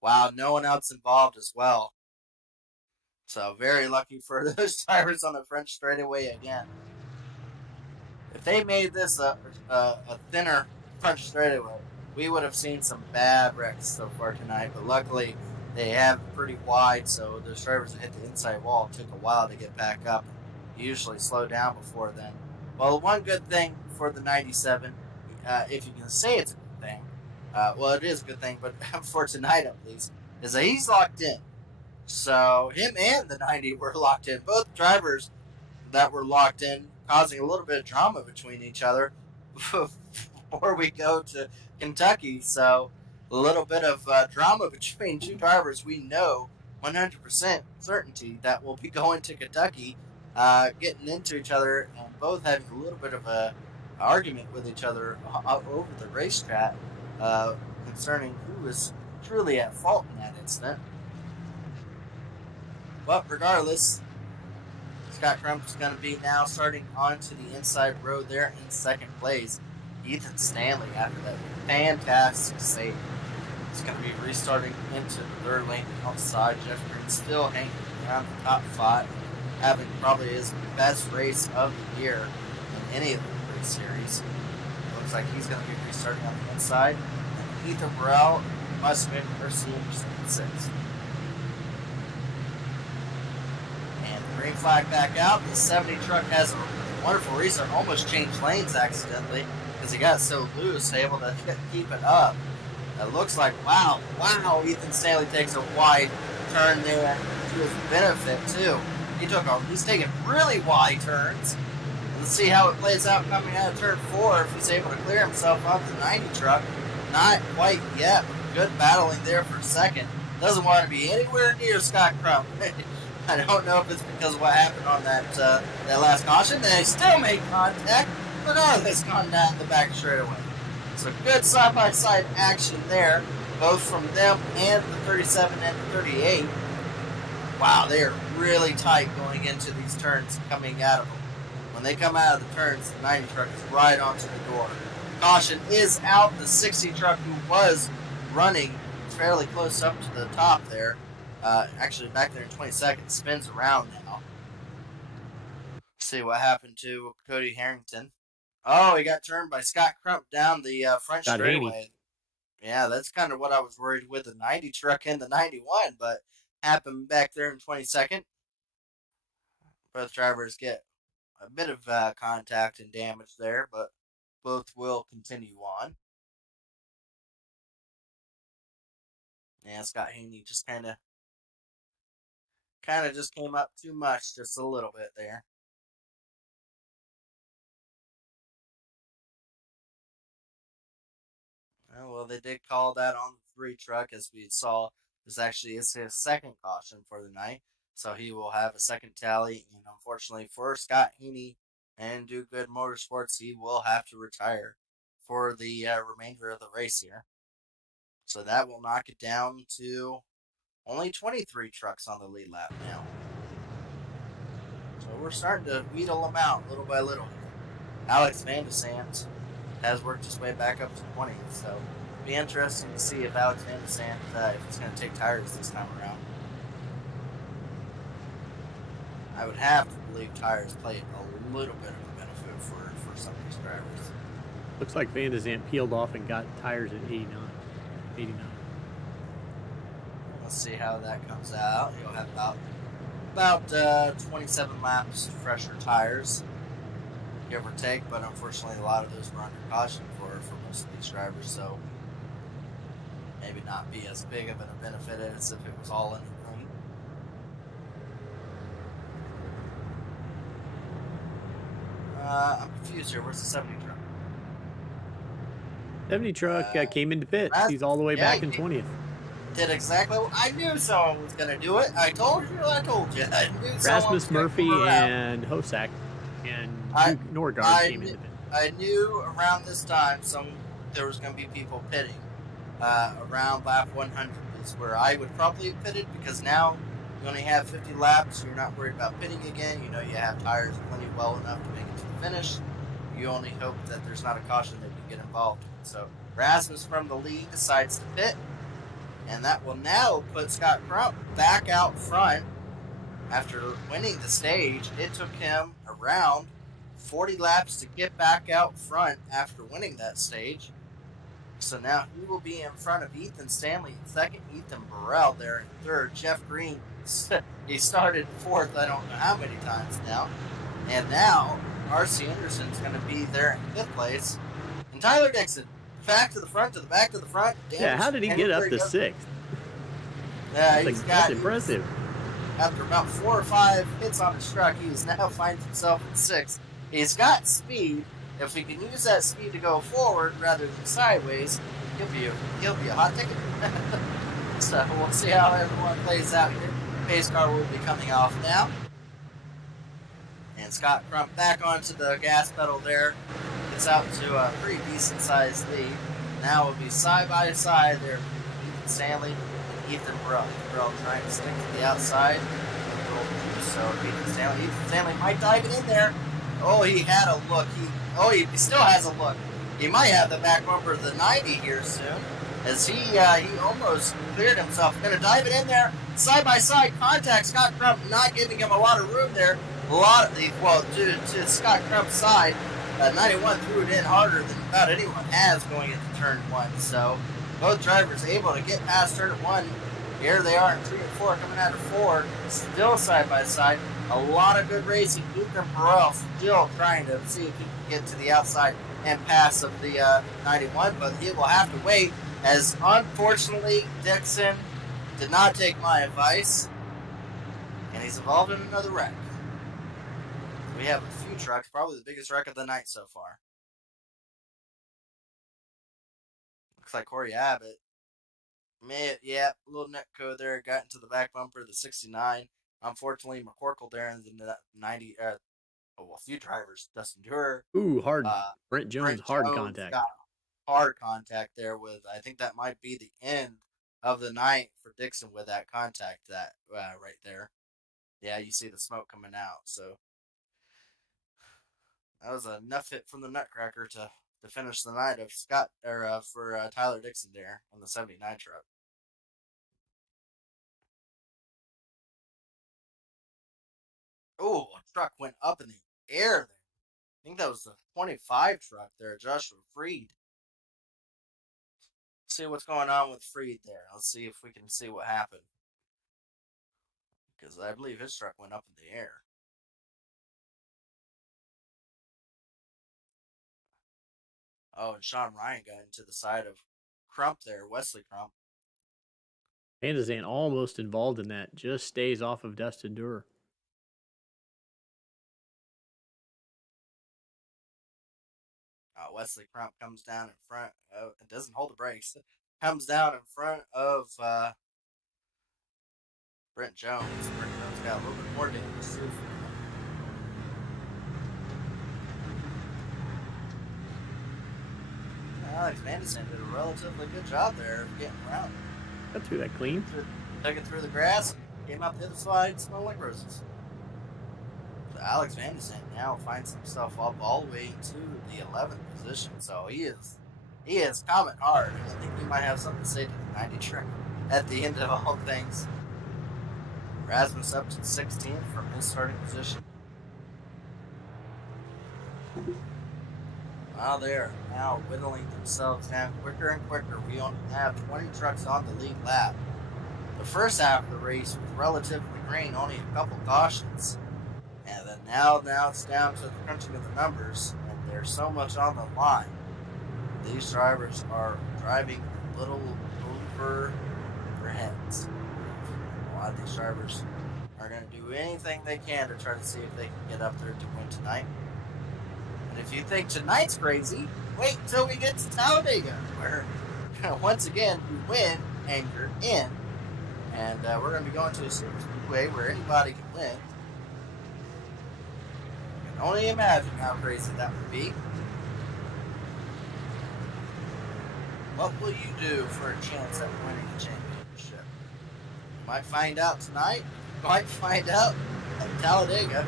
Wow, no one else involved as well. So very lucky for those drivers on the French straightaway again. If they made this a thinner French straightaway, we would have seen some bad wrecks so far tonight. But luckily, they have pretty wide, so those drivers that hit the inside wall took a while to get back up. Usually slow down before then. Well, one good thing for the 97, if you can say it's a good thing, well, it is a good thing, but for tonight at least, is that he's locked in. So him and the 90 were locked in. Both drivers that were locked in, causing a little bit of drama between each other before we go to Kentucky. So a little bit of drama between 2 drivers we know 100% certainty that will be going to Kentucky, getting into each other and both having a little bit of a argument with each other over the racetrack concerning who was truly at fault in that incident. But regardless, Scott Crump is going to be now starting onto the inside road there in second place. Ethan Stanley, after that fantastic save, is going to be restarting into the third lane outside. Jeff Green still hanging around the top 5, having probably his best race of the year in any of the race series. Looks like he's going to be restarting on the inside. And Ethan Burrell must win Mercy in 6th. Green flag back out. The 70 truck has a wonderful restart. Almost changed lanes accidentally because he got so loose, able to keep it up. It looks like, wow, Ethan Stanley takes a wide turn there to his benefit, too. He's taking really wide turns. Let's see how it plays out coming out of turn 4 if he's able to clear himself off the 90 truck. Not quite yet, but good battling there for a second. Doesn't want to be anywhere near Scott Crump. I don't know if it's because of what happened on that last caution. They still made contact, regardless, gone down the back straightaway. So good side-by-side action there, both from them and the 37 and the 38. Wow, they are really tight going into these turns coming out of them. When they come out of the turns, the 90 truck is right onto the door. Caution is out. The 60 truck, who was running fairly close up to the top there, actually back there in 20 seconds, spins around now. See what happened to Cody Harrington. Oh, he got turned by Scott Crump down the front Scott Haney. straightaway. Yeah, that's kind of what I was worried with the 90 truck and the 91, but happened back there in 22nd. Both drivers get a bit of contact and damage there, but both will continue on. Yeah, Scott Haney just kind of just came up too much, just a little bit there. Oh, well, they did call that on the 3 truck, as we saw. This actually is his second caution for the night, so he will have a second tally. And unfortunately for Scott Haney and Do Good Motorsports, he will have to retire for the remainder of the race here. So that will knock it down to only 23 trucks on the lead lap now. So we're starting to wheedle them out little by little. Alex Van de Sant has worked his way back up to 20th, so it'll be interesting to see if Alex Van de Sant, if he's going to take tires this time around. I would have to believe tires play a little bit of a benefit for some of these drivers. Looks like Van de Sant peeled off and got tires at 89. Let's see how that comes out. He'll have about 27 laps fresher tires, give or take, but unfortunately a lot of those were under caution for most of these drivers, so maybe not be as big of a benefit as if it was all in the room. I'm confused here. Where's the 70 truck? 70 truck came into pits. He's all the way back in 20th. Did exactly what I knew someone was going to do it. I told you. I knew Rasmus Murphy and Hosack and Norgard came into pit. I knew around this time there was going to be people pitting. Around lap 100 is where I would probably have pitted, because now you only have 50 laps. You're not worried about pitting again. You know you have tires plenty well enough to make it to the finish. You only hope that there's not a caution that you get involved in. So Rasmus from the lead decides to pit, and that will now put Scott Crump back out front. After winning the stage, it took him around 40 laps to get back out front after winning that stage. So now he will be in front of Ethan Stanley in second, Ethan Burrell there in third. Jeff Green, he started fourth, I don't know how many times now. And now R.C. Anderson's going to be there in fifth place. And Tyler Dixon, back to the front, to the back, to the front. Yeah, how did he get up to sixth? That's impressive. After about 4 or 5 hits on his truck, he now finds himself in sixth. He's got speed. If he can use that speed to go forward rather than sideways, he'll be a hot ticket. So we'll see how everyone plays out here. Pace car will be coming off now. And Scott Crump back onto the gas pedal there. Gets out to a pretty decent sized lead. Now we'll be side by side there. Ethan Stanley and Ethan Burrell. Burrell trying to stick to the outside. So Ethan Stanley might dive it in there. Oh, he had a look. He still has a look. He might have the back bumper of the 90 here soon, as he almost cleared himself. Going to dive it in there, side by side contact. Scott Crump not giving him a lot of room there. To Scott Crump's side, 91 threw it in harder than about anyone has going into turn 1. So both drivers able to get past turn 1. Here they are in 3 and 4, coming out of 4, still side by side. A lot of good racing. Ethan Burrell still trying to see if he can get to the outside and pass of the 91, but he will have to wait, as unfortunately Dixon did not take my advice, and he's involved in another wreck. We have a few trucks, probably the biggest wreck of the night so far. Looks like Corey Abbott. A little net code there, got into the back bumper of the 69. Unfortunately, McCorkle there in the 90. A few drivers. Dustin Durer. Ooh, hard. Brent Jones, hard contact. Got hard contact there with. I think that might be the end of the night for Dixon with that contact right there. Yeah, you see the smoke coming out. So that was enough hit from the Nutcracker to finish the night of for Tyler Dixon there on the 79 truck. Oh, a truck went up in the air there. I think that was the 25 truck there, Joshua Freed. See what's going on with Freed there. Let's see if we can see what happened. Because I believe his truck went up in the air. Oh, and Sean Ryan got into the side of Crump there, Wesley Crump. Van de Zandt almost involved in that. Just stays off of Dustin Durer. Wesley Crump comes down in front. It doesn't hold the brakes. Comes down in front of Brent Jones. Brent Jones got a little bit more damage too. Alex Van de Zandt did a relatively good job there of getting around. Got through that clean. Took it through the grass, came up the other side, smelling like roses. So Alex Van de Zandt now finds himself up all the way to the 11th position. So he is coming hard. I think he might have something to say to the 90 trick at the end of all things. Rasmus up to 16th from his starting position. Wow, they are now whittling themselves down quicker and quicker. We only have 20 trucks on the lead lap. The first half of the race was relatively green, only a couple cautions. And then now it's down to the crunching of the numbers, and there's so much on the line. These drivers are driving a little over their heads. A lot of these drivers are going to do anything they can to try to see if they can get up there to win tonight. And if you think tonight's crazy, wait until we get to Talladega, where once again we win and you're in. And we're going to be going to a super speedway where anybody can win. I can only imagine how crazy that would be. What will you do for a chance at winning a championship? You might find out tonight. You might find out at Talladega.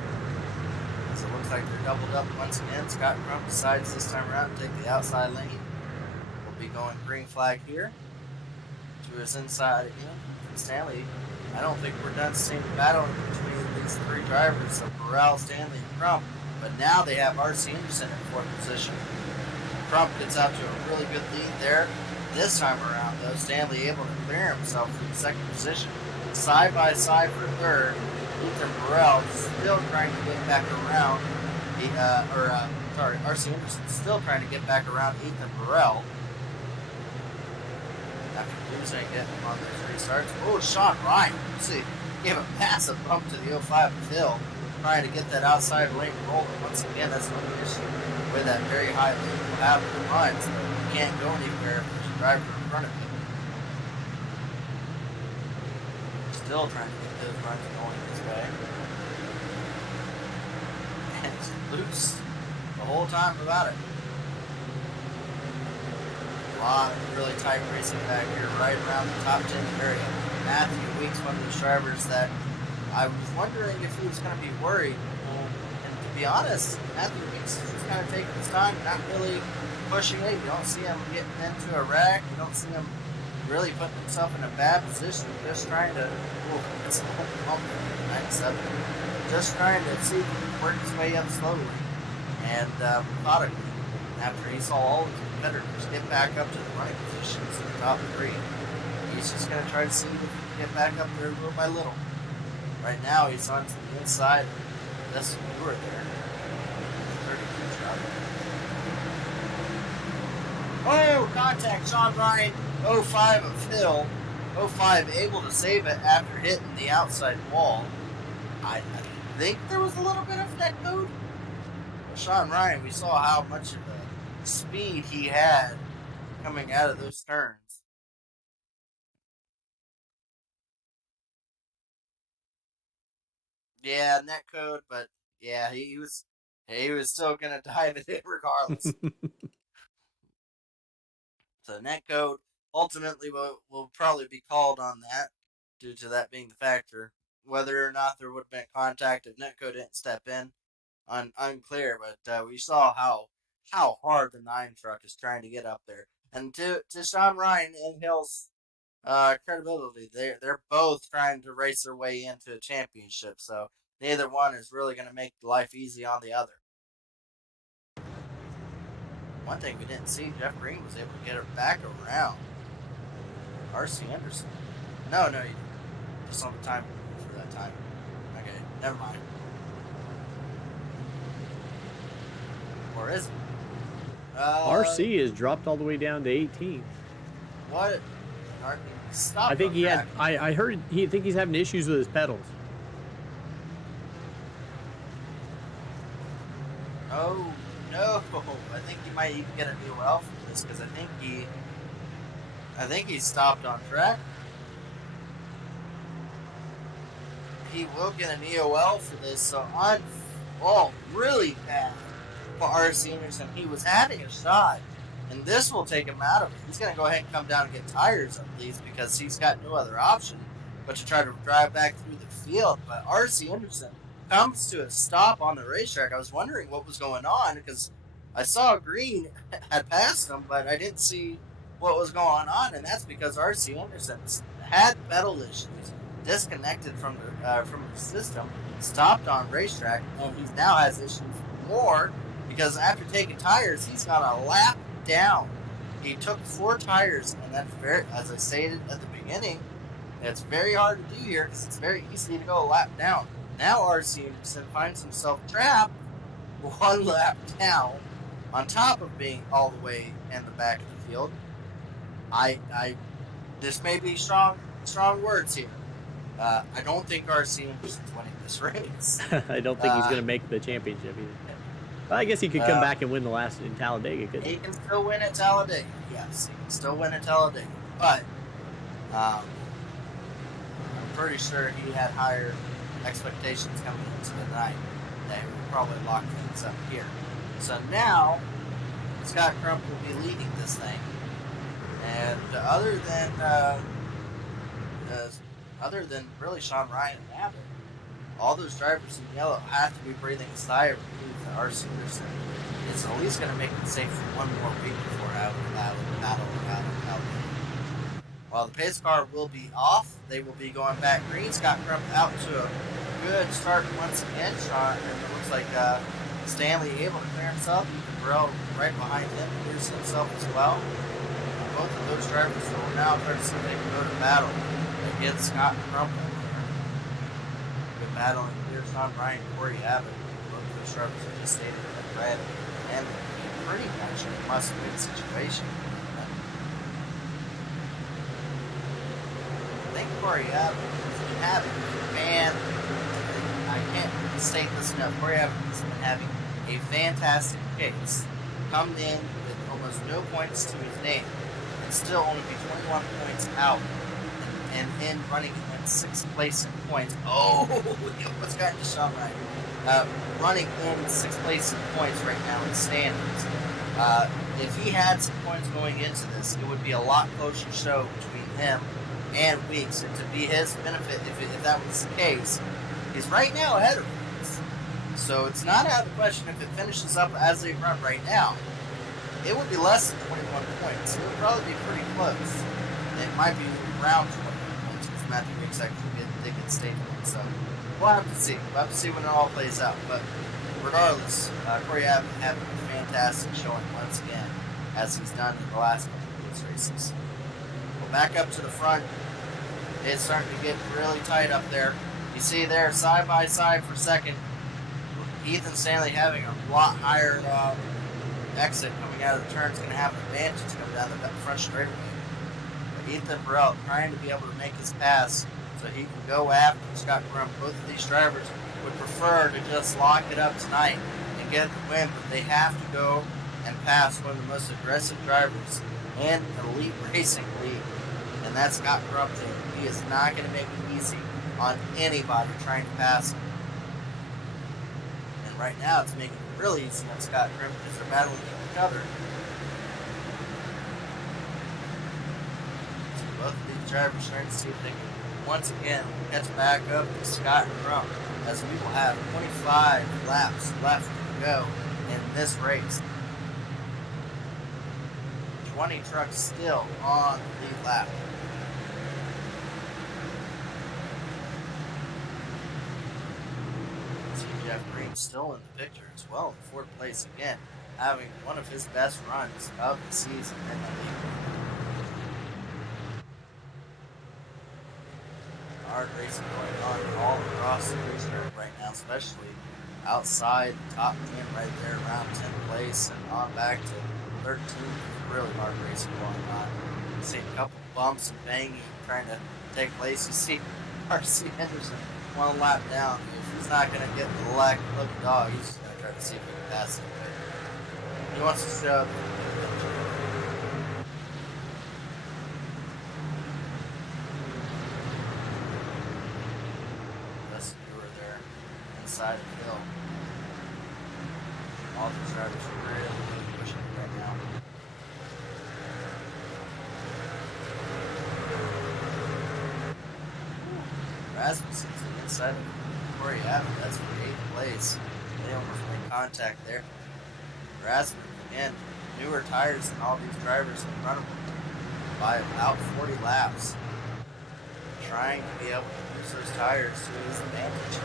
So it looks like they're doubled up once again. Scott Crump decides this time around to take the outside lane. We'll be going green flag here. To his inside again. Stanley, I don't think we're done seeing the battle between these three drivers of Burrell, Stanley, and Crump. But now they have R.C. Anderson in fourth position. Crump gets out to a really good lead there. This time around, though, Stanley able to clear himself from second position. Side by side for third. Ethan Burrell still trying to get back around. R.C. Anderson still trying to get back around Ethan Burrell. After losing getting him on those restarts. Oh, Sean Ryan. See, gave a massive bump to the 05 hill, trying to get that outside lane rolling. Once again, that's another issue with that very high lane will have the lines. You can't go anywhere if there's a driver in front of you. Still trying to get those runs going this way. And it's loose the whole time about it. A lot of really tight racing back here, right around the top 10 area. Matthew Weeks, one of those drivers that I was wondering if he was going to be worried. And to be honest, Matthew Weeks is just kind of taking his time, not really pushing it. You don't see him getting into a wreck. You don't see him really putting himself in a bad position. Just trying to, it's a whole 97. Just trying to see if he can work his way up slowly and methodically. After he saw all his competitors get back up to the running positions in the top three, he's just going to try to see if he can get back up there little by little. Right now, he's on to the inside. That's Stewart there. 32 shot. Oh, contact. Sean Ryan, 05 of Hill. 05 able to save it after hitting the outside wall. I think there was a little bit of net code. Sean Ryan, we saw how much of a speed he had coming out of those turns. Yeah, net code, but yeah, he was still gonna dive it in regardless. So net code ultimately will probably be called on that due to that being the factor. Whether or not there would have been contact if netcode didn't step in, unclear. But we saw how hard the 9 truck is trying to get up there. And to Sean Ryan and Hill's credibility, they're both trying to race their way into a championship. So neither one is really going to make life easy on the other. One thing we didn't see, Jeff Green was able to get her back around R.C. Anderson. No, you didn't. Just on the time for that time. Okay, never mind. Or is it? RC is dropped all the way down to 18. What? Stop. I think he had. I heard he's having issues with his pedals. Oh no! I think he might even get a new L for this because I think he stopped on track. He will get an EOL for this, so really bad for R.C. Anderson. He was having a shot, and this will take him out of it. He's going to go ahead and come down and get tires at least because he's got no other option but to try to drive back through the field. But R.C. Anderson comes to a stop on the racetrack. I was wondering what was going on because I saw Green had passed him, but I didn't see what was going on, and that's because R.C. Anderson had pedal issues, disconnected from the system, stopped on racetrack, and he now has issues more because after taking tires, he's got a lap down. He took 4 tires, and that's very, as I stated at the beginning, it's very hard to do here because it's very easy to go a lap down. Now R.C. Anderson finds himself trapped 1 lap down, on top of being all the way in the back of the field. This may be strong words here. I don't think R.C. Anderson's winning this race. I don't think he's going to make the championship either. Well, I guess he could come back and win the last in Talladega, couldn't he? He can still win at Talladega. Yes, he can still win at Talladega. But I'm pretty sure he had higher expectations coming into the night. They would probably lock things up here. So now, Scott Crump will be leading this thing. And other than really Sean Ryan and Abbott, all those drivers in yellow have to be breathing a sigh of relief that R.C. Anderson is at least going to make it safe for one more week before battle. While the pace car will be off, they will be going back green. Scott Crump out to a good start once again. Sean, and it looks like Stanley able to clear himself. Burrell right behind him clears himself as well. Both of those drivers will now try to see if they can go to battle against Scott Crump. Good battle and clear Sean Ryan, Corey Abbott. Both of those drivers are just stated in red and pretty much a must-win situation. I think Corey Abbott has been having I can't state this enough. Corey Abbott has been having a fantastic pace. Come in with almost no points to his name and still only be 21 points out and in running in 6th place in points. Oh, he almost got into Sean Ryan. Running in 6th place in points right now in standings. If he had some points going into this, it would be a lot closer show between him and Weeks. And to be his benefit, if that was the case, he's right now ahead of Weeks. So it's not out of the question if it finishes up as they run right now. It would be less than 21 points. It would probably be pretty close. It might be around 21 points because Matthew Weeks actually did get state points. So we'll have to see. We'll have to see when it all plays out. But regardless, Corey Abbott having a fantastic showing once again, as he's done in the last couple of these races. We'll back up to the front. It's starting to get really tight up there. You see there, side by side for second. Ethan Stanley having a lot higher exit coming out of the turn is going to have an advantage coming down the front straightaway. But Ethan Burrell trying to be able to make his pass so he can go after Scott Crump. Both of these drivers would prefer to just lock it up tonight and get the win, but they have to go and pass one of the most aggressive drivers in elite racing league, and that's Scott Crump. He is not going to make it easy on anybody trying to pass him. And right now it's making it really easy on Scott Crump because they're battling each other. So both of these drivers trying to see if they can once again catch back up to Scott Crump, as we will have 25 laps left to go in this race. 20 trucks still on the lead lap. Jeff Green still in the picture as well in fourth place again, having one of his best runs of the season in the league. Hard racing going on all across the restart right now, especially outside the top 10 right there around 10th place and on back to 13th. Really hard racing going on. You see a couple bumps and banging trying to take place. You see R.C. Henderson one lap down. If he's not going to get the lucky dog, he's just going to try to see if he can pass it. He wants to show side of the hill. All the drivers are really pushing it right now. Rasmussen's to the inside of Corey Abbott. That's for 8th place. They almost made contact there. Rasmussen, again, newer tires than all these drivers in front of him by about 40 laps. Trying to be able to use those tires to his advantage.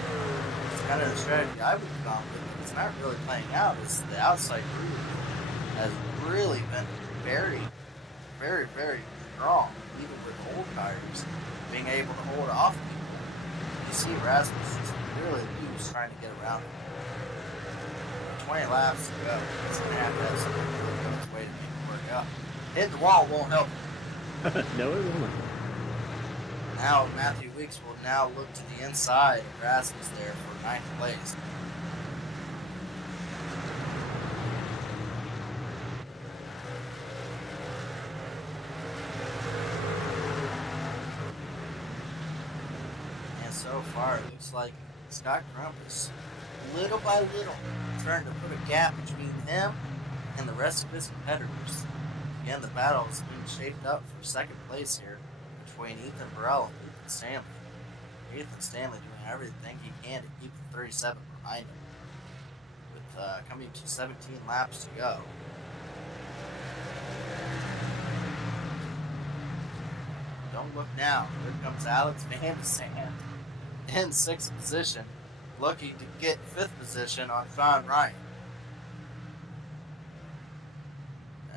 It's kind of the strategy I would have gone with. It's not really playing out. It's the outside groove has really been very, very, very strong, even with old tires, being able to hold off people. You see Rasmus is really loose trying to get around him. 20 laps to go. He's going to have something really go his way to make it work out. Hitting the wall won't help him. No, it won't. Now Matthew Weeks will now look to the inside of Rasmus there for 9th place. And so far it looks like Scott Crump is little by little trying to put a gap between him and the rest of his competitors. Again, the battle is being shaped up for 2nd place here between Ethan Burrell and Ethan Stanley. Ethan Stanley doing everything he can to keep the 37 behind him. With coming to 17 laps to go. Don't look now. Here comes Alex Van de Sand in 6th position, looking to get 5th position on Sean Ryan.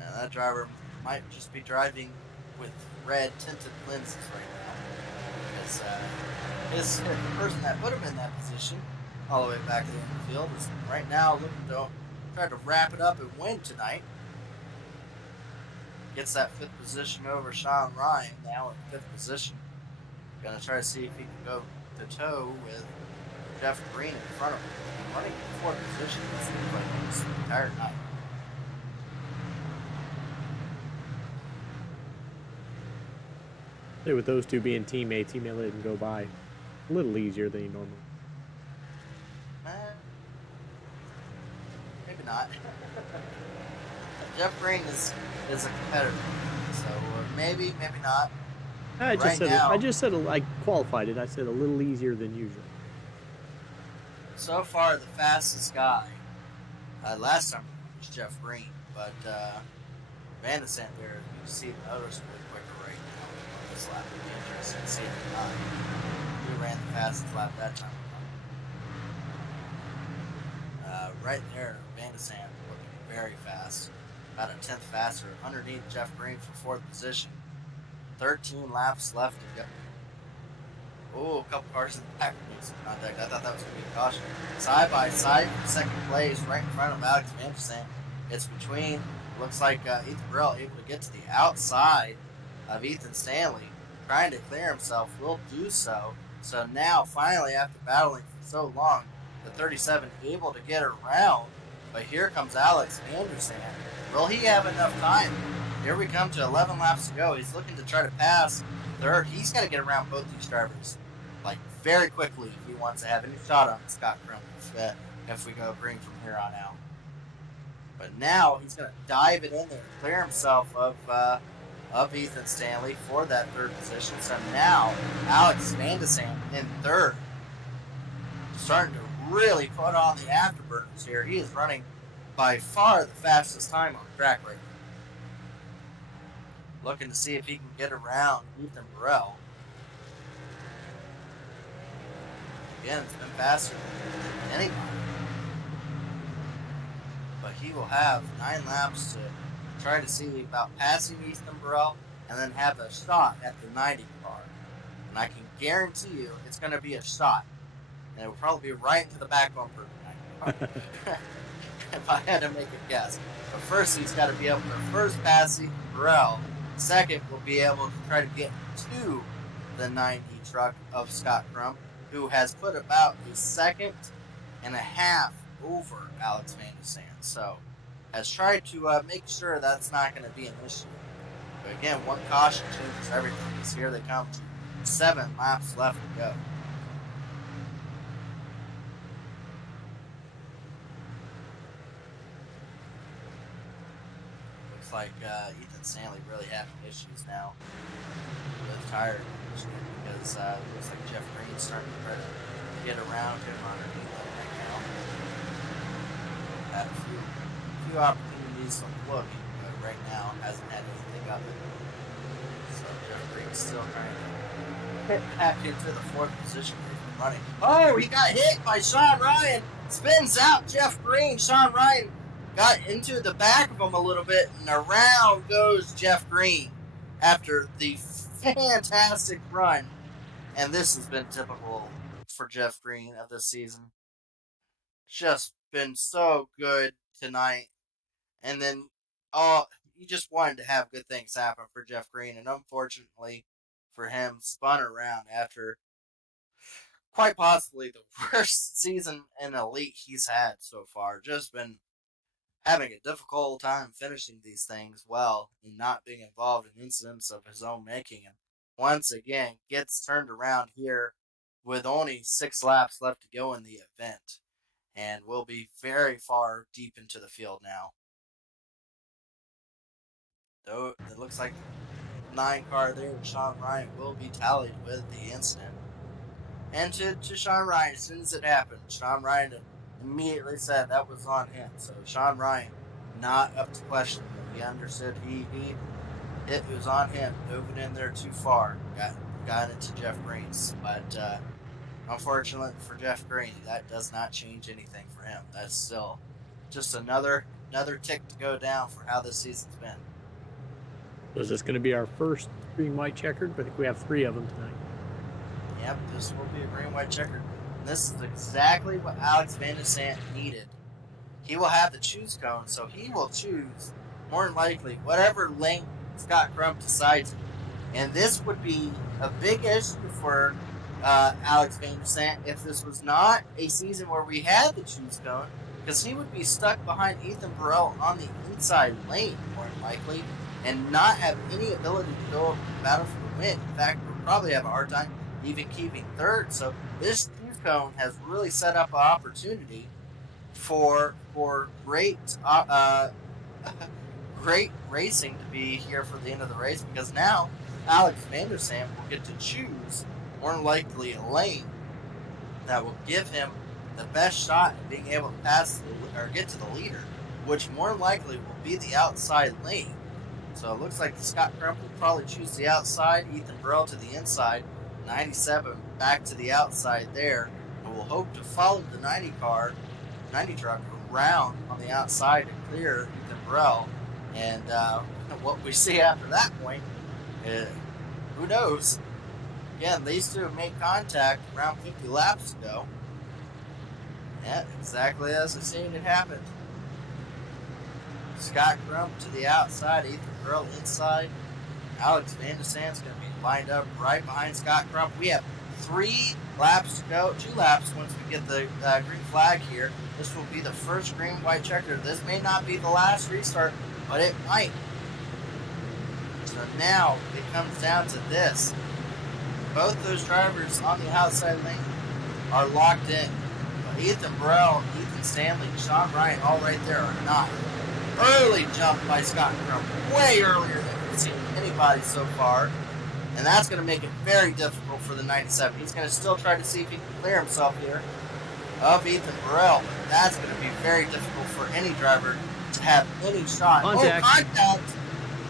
And that driver might just be driving with red tinted lenses right now. Because the person that put him in that position, all the way back there in the field, is right now looking to try to wrap it up and win tonight. Gets that 5th position over Sean Ryan, now in 5th position. Gonna try to see if he can go to toe with Jeff Green in front of him. Running in 4th position, this looks like almost the entire night. With those two being teammates, he may let him go by a little easier than he normally. Maybe not. Jeff Green is a competitor, so maybe not. I just said I qualified it. I said a little easier than usual. So far, the fastest guy last time was Jeff Green, but Van de Sand there, you see the others really quicker right now. This lap would be interesting to see if not. He ran the fastest lap that time. Right there, Van de Sand looking very fast. About a 10th faster. Underneath Jeff Green for 4th position. 13 laps left to go. Oh, a couple cars in the back made some contact. I thought that was going to be a caution. Side by side for 2nd place, right in front of Alex Van de Sand. It's between, looks like Ethan Burrell able to get to the outside of Ethan Stanley, trying to clear himself, will do so. So now, finally, after battling for so long, the 37 able to get around. But here comes Alex Anderson. Will he have enough time? Here we come to 11 laps to go. He's looking to try to pass 3rd. He's got to get around both these drivers, like, very quickly if he wants to have any shot on Scott Crump if we go green from here on out. But now he's going to dive it in there, clear himself of Ethan Stanley for that 3rd position. So now Alex Van de Sand in 3rd, starting to really put on the afterburners here. He is running by far the fastest time on the track right now. Looking to see if he can get around Ethan Burrell. Again, it's been faster than anybody. he will have 9 laps to try to see about passing Ethan Burrell and then have a shot at the 90 car. And I can guarantee you it's going to be a shot. And it will probably be right into the back bumper of the 90 car. If I had to make a guess. But first, he's got to be able to first pass Ethan Burrell. Second, we'll be able to try to get to the 90 truck of Scott Crump, who has put about a second and a half over Alex Van der Sand. So, has tried to make sure that's not going to be an issue. But again, one caution changes everything. Because here they come. 7 laps left to go. Looks like Ethan Stanley really having issues now with tire conditioning because it looks like Jeff Green's starting to try to get around him underneath him right now. Had a few opportunities to look, but right now hasn't had anything up it. So Jeff Green's still trying to get back into the 4th position that he's been running. Oh, he got hit by Sean Ryan. Spins out Jeff Green. Sean Ryan got into the back of him a little bit, and around goes Jeff Green after the fantastic run. And this has been typical for Jeff Green of this season. Just been so good tonight. And then, you just wanted to have good things happen for Jeff Green. And unfortunately for him, spun around after quite possibly the worst season in Elite he's had so far. Just been having a difficult time finishing these things well and not being involved in incidents of his own making. And once again, gets turned around here with only 6 laps left to go in the event. And will be very far deep into the field now. Though it looks like the 9 car there, Sean Ryan will be tallied with the incident. And to Sean Ryan, as soon as it happened, Sean Ryan immediately said that was on him. So Sean Ryan, not up to question. He understood it was on him. Moving in there too far. Got into Jeff Green's. But unfortunately for Jeff Green, that does not change anything for him. That's still just another tick to go down for how this season's been. So is this going to be our first green-white checkered? I think we have 3 of them tonight. Yep, this will be a green-white checkered. And this is exactly what Alex Van der Sand needed. He will have the choose cone, so he will choose, more than likely, whatever lane Scott Crump decides. And this would be a big issue for Alex Van der Sand if this was not a season where we had the choose cone, because he would be stuck behind Ethan Burrell on the inside lane, more than likely, and not have any ability to go up the battle for the win. In fact, we'll probably have a hard time even keeping 3rd. So this choose cone has really set up an opportunity for great great racing to be here for the end of the race, because now Alex Van der Sand will get to choose more than likely a lane that will give him the best shot at being able to pass or get to the leader, which more than likely will be the outside lane. So it looks like Scott Crump will probably choose the outside, Ethan Burrell to the inside, 97 back to the outside there, and we'll hope to follow the 90 truck around on the outside to clear Ethan Burrell. And what we see after that point, who knows? Again, these two made contact around 50 laps ago. Yeah, exactly as I've seen it happen. Scott Crump to the outside, Ethan Burrell inside. Alex Van der Sand's going to be lined up right behind Scott Crump. We have 3 laps to go, 2 laps once we get the green flag here. This will be the first green-white checker. This may not be the last restart, but it might. So now it comes down to this. Both those drivers on the outside lane are locked in. But Ethan Burrell, Ethan Stanley, Sean Ryan, all right there are not. Early jump by Scott Crump, way earlier than we've seen anybody so far. And that's going to make it very difficult for the 97. He's going to still try to see if he can clear himself here of Ethan Burrell. But that's going to be very difficult for any driver to have any shot. Contact. Oh, contact.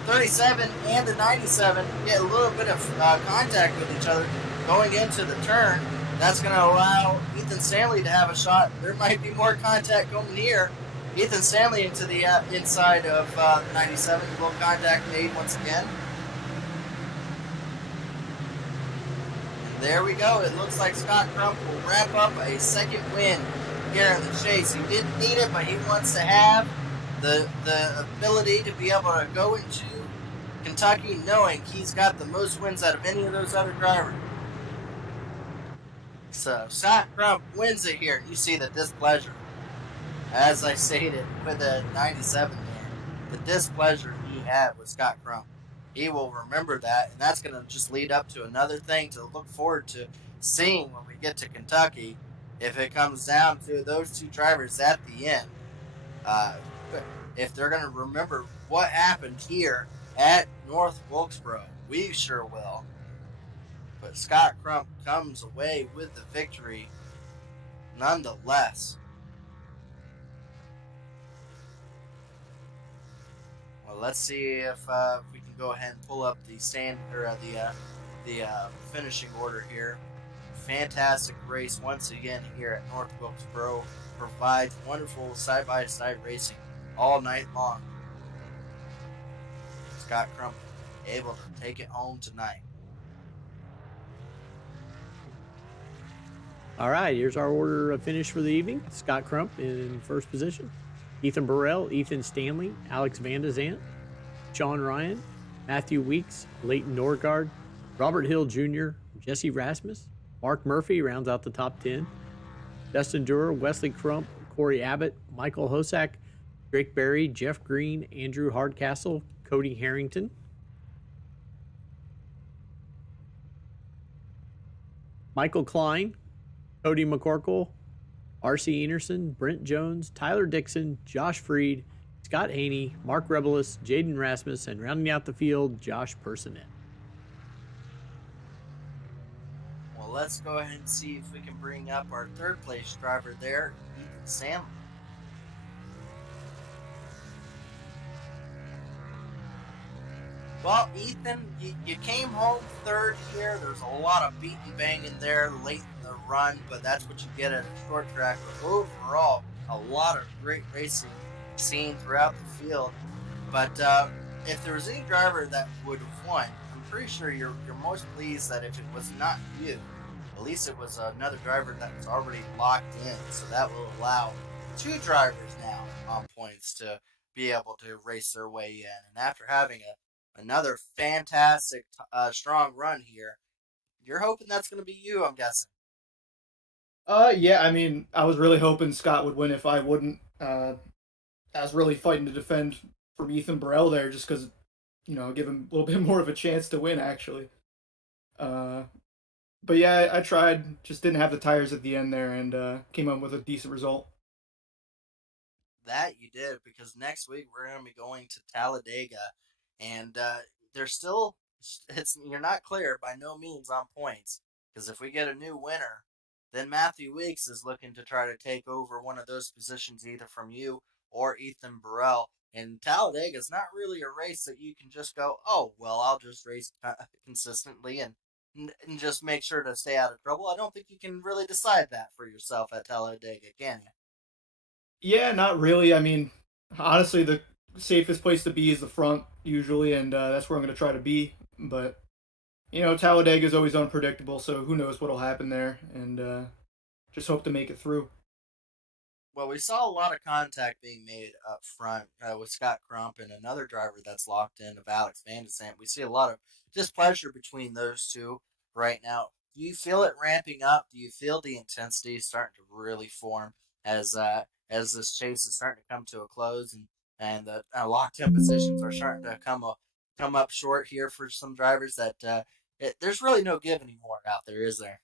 37 and the 97 get a little bit of contact with each other going into the turn. That's going to allow Ethan Stanley to have a shot. There might be more contact going here Ethan Stanley into the inside of 97. Little contact made once again. And there we go. It looks like Scott Crump will wrap up a second win here in the chase. He didn't need it, but he wants to have the ability to be able to go into Kentucky knowing he's got the most wins out of any of those other drivers. So Scott Crump wins it here. You see the displeasure. As I stated with the 97 there, the displeasure he had with Scott Crump. He will remember that, and that's going to just lead up to another thing to look forward to seeing when we get to Kentucky. If it comes down to those two drivers at the end, if they're going to remember what happened here at North Wilkesboro, we sure will. But Scott Crump comes away with the victory nonetheless. Well, let's see if we can go ahead and pull up the finishing order here. Fantastic race once again here at North Wilkesboro. Provides wonderful side-by-side racing all night long. Scott Crump able to take it home tonight. All right, here's our order of finish for the evening. Scott Crump in first position. Ethan Burrell, Ethan Stanley, Alex Van de Zandt, Sean Ryan, Matthew Weeks, Leighton Norgard, Robert Hill Jr., Jesse Rasmus, Mark Murphy rounds out the top 10. Dustin Durer, Wesley Crump, Corey Abbott, Michael Hosack, Drake Berry, Jeff Green, Andrew Hardcastle, Cody Harrington. Michael Klein, Cody McCorkle, R.C. Enerson, Brent Jones, Tyler Dixon, Josh Freed, Scott Haney, Mark Rebelis, Jaden Rasmus, and rounding out the field, Josh Personette. Well, let's go ahead and see if we can bring up our third place driver there, Ethan Stanley. Well, Ethan, you came home third here. There's a lot of beating banging there late in the run, but that's what you get at a short track. But overall, a lot of great racing seen throughout the field. But if there was any driver that would have won, I'm pretty sure you're most pleased that if it was not you, at least it was another driver that was already locked in. So that will allow two drivers now on points to be able to race their way in. And after having another fantastic, strong run here, you're hoping that's going to be you, I'm guessing. Yeah, I mean, I was really hoping Scott would win if I wouldn't. I was really fighting to defend from Ethan Burrell there just because, give him a little bit more of a chance to win, actually. But yeah, I tried, just didn't have the tires at the end there and came up with a decent result. That you did, because next week we're going to be going to Talladega, and they're still you're not clear by no means on points, because if we get a new winner, then Matthew Weeks is looking to try to take over one of those positions either from you or Ethan Burrell. And Talladega is not really a race that you can just go, oh well, I'll just race consistently and just make sure to stay out of trouble. I don't think you can really decide that for yourself at Talladega, can you? Yeah, not really. I mean, honestly, the safest place to be is the front, usually, and that's where I'm going to try to be. But, Talladega is always unpredictable, so who knows what'll happen there, and just hope to make it through. Well, we saw a lot of contact being made up front with Scott Crump and another driver that's locked in of Alex Van de Zandt. We see a lot of displeasure between those two right now. Do you feel it ramping up? Do you feel the intensity starting to really form as this chase is starting to come to a close and the locked in positions are starting to come up short here for some drivers that there's really no give anymore out there, is there?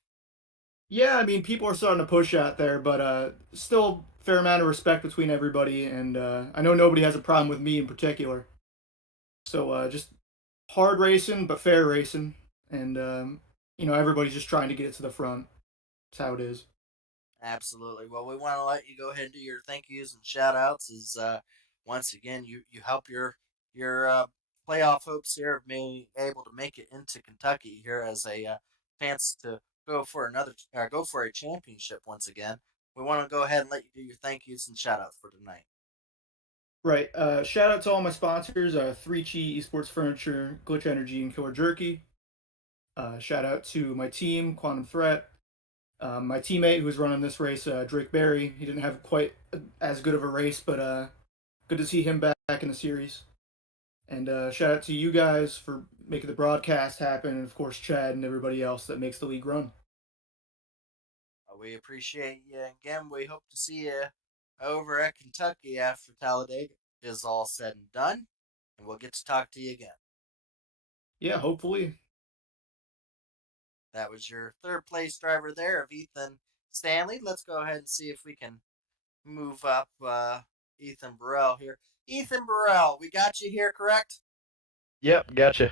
Yeah, I mean, people are starting to push out there, but still fair amount of respect between everybody, and I know nobody has a problem with me in particular. So just hard racing, but fair racing, and everybody's just trying to get it to the front. That's how it is. Absolutely. Well, we want to let you go ahead and do your thank yous and shout outs as once again you help your playoff hopes here of being able to make it into Kentucky here as a chance to go for a championship once again. We want to go ahead and let you do your thank yous and shout outs for tonight. Right. Shout out to all my sponsors: 3Chi Esports Furniture, Glitch Energy, and Killer Jerky. Shout out to my team, Quantum Threat. My teammate who was running this race, Drake Berry. He didn't have quite as good of a race, but good to see him back in the series. And shout out to you guys for making the broadcast happen, and of course Chad and everybody else that makes the league run. We appreciate you. Again, we hope to see you over at Kentucky after Talladega is all said and done, and we'll get to talk to you again. Yeah, hopefully. That was your third place driver there of Ethan Stanley. Let's go ahead and see if we can move up Ethan Burrell here. Ethan Burrell, we got you here, correct? Yep, gotcha.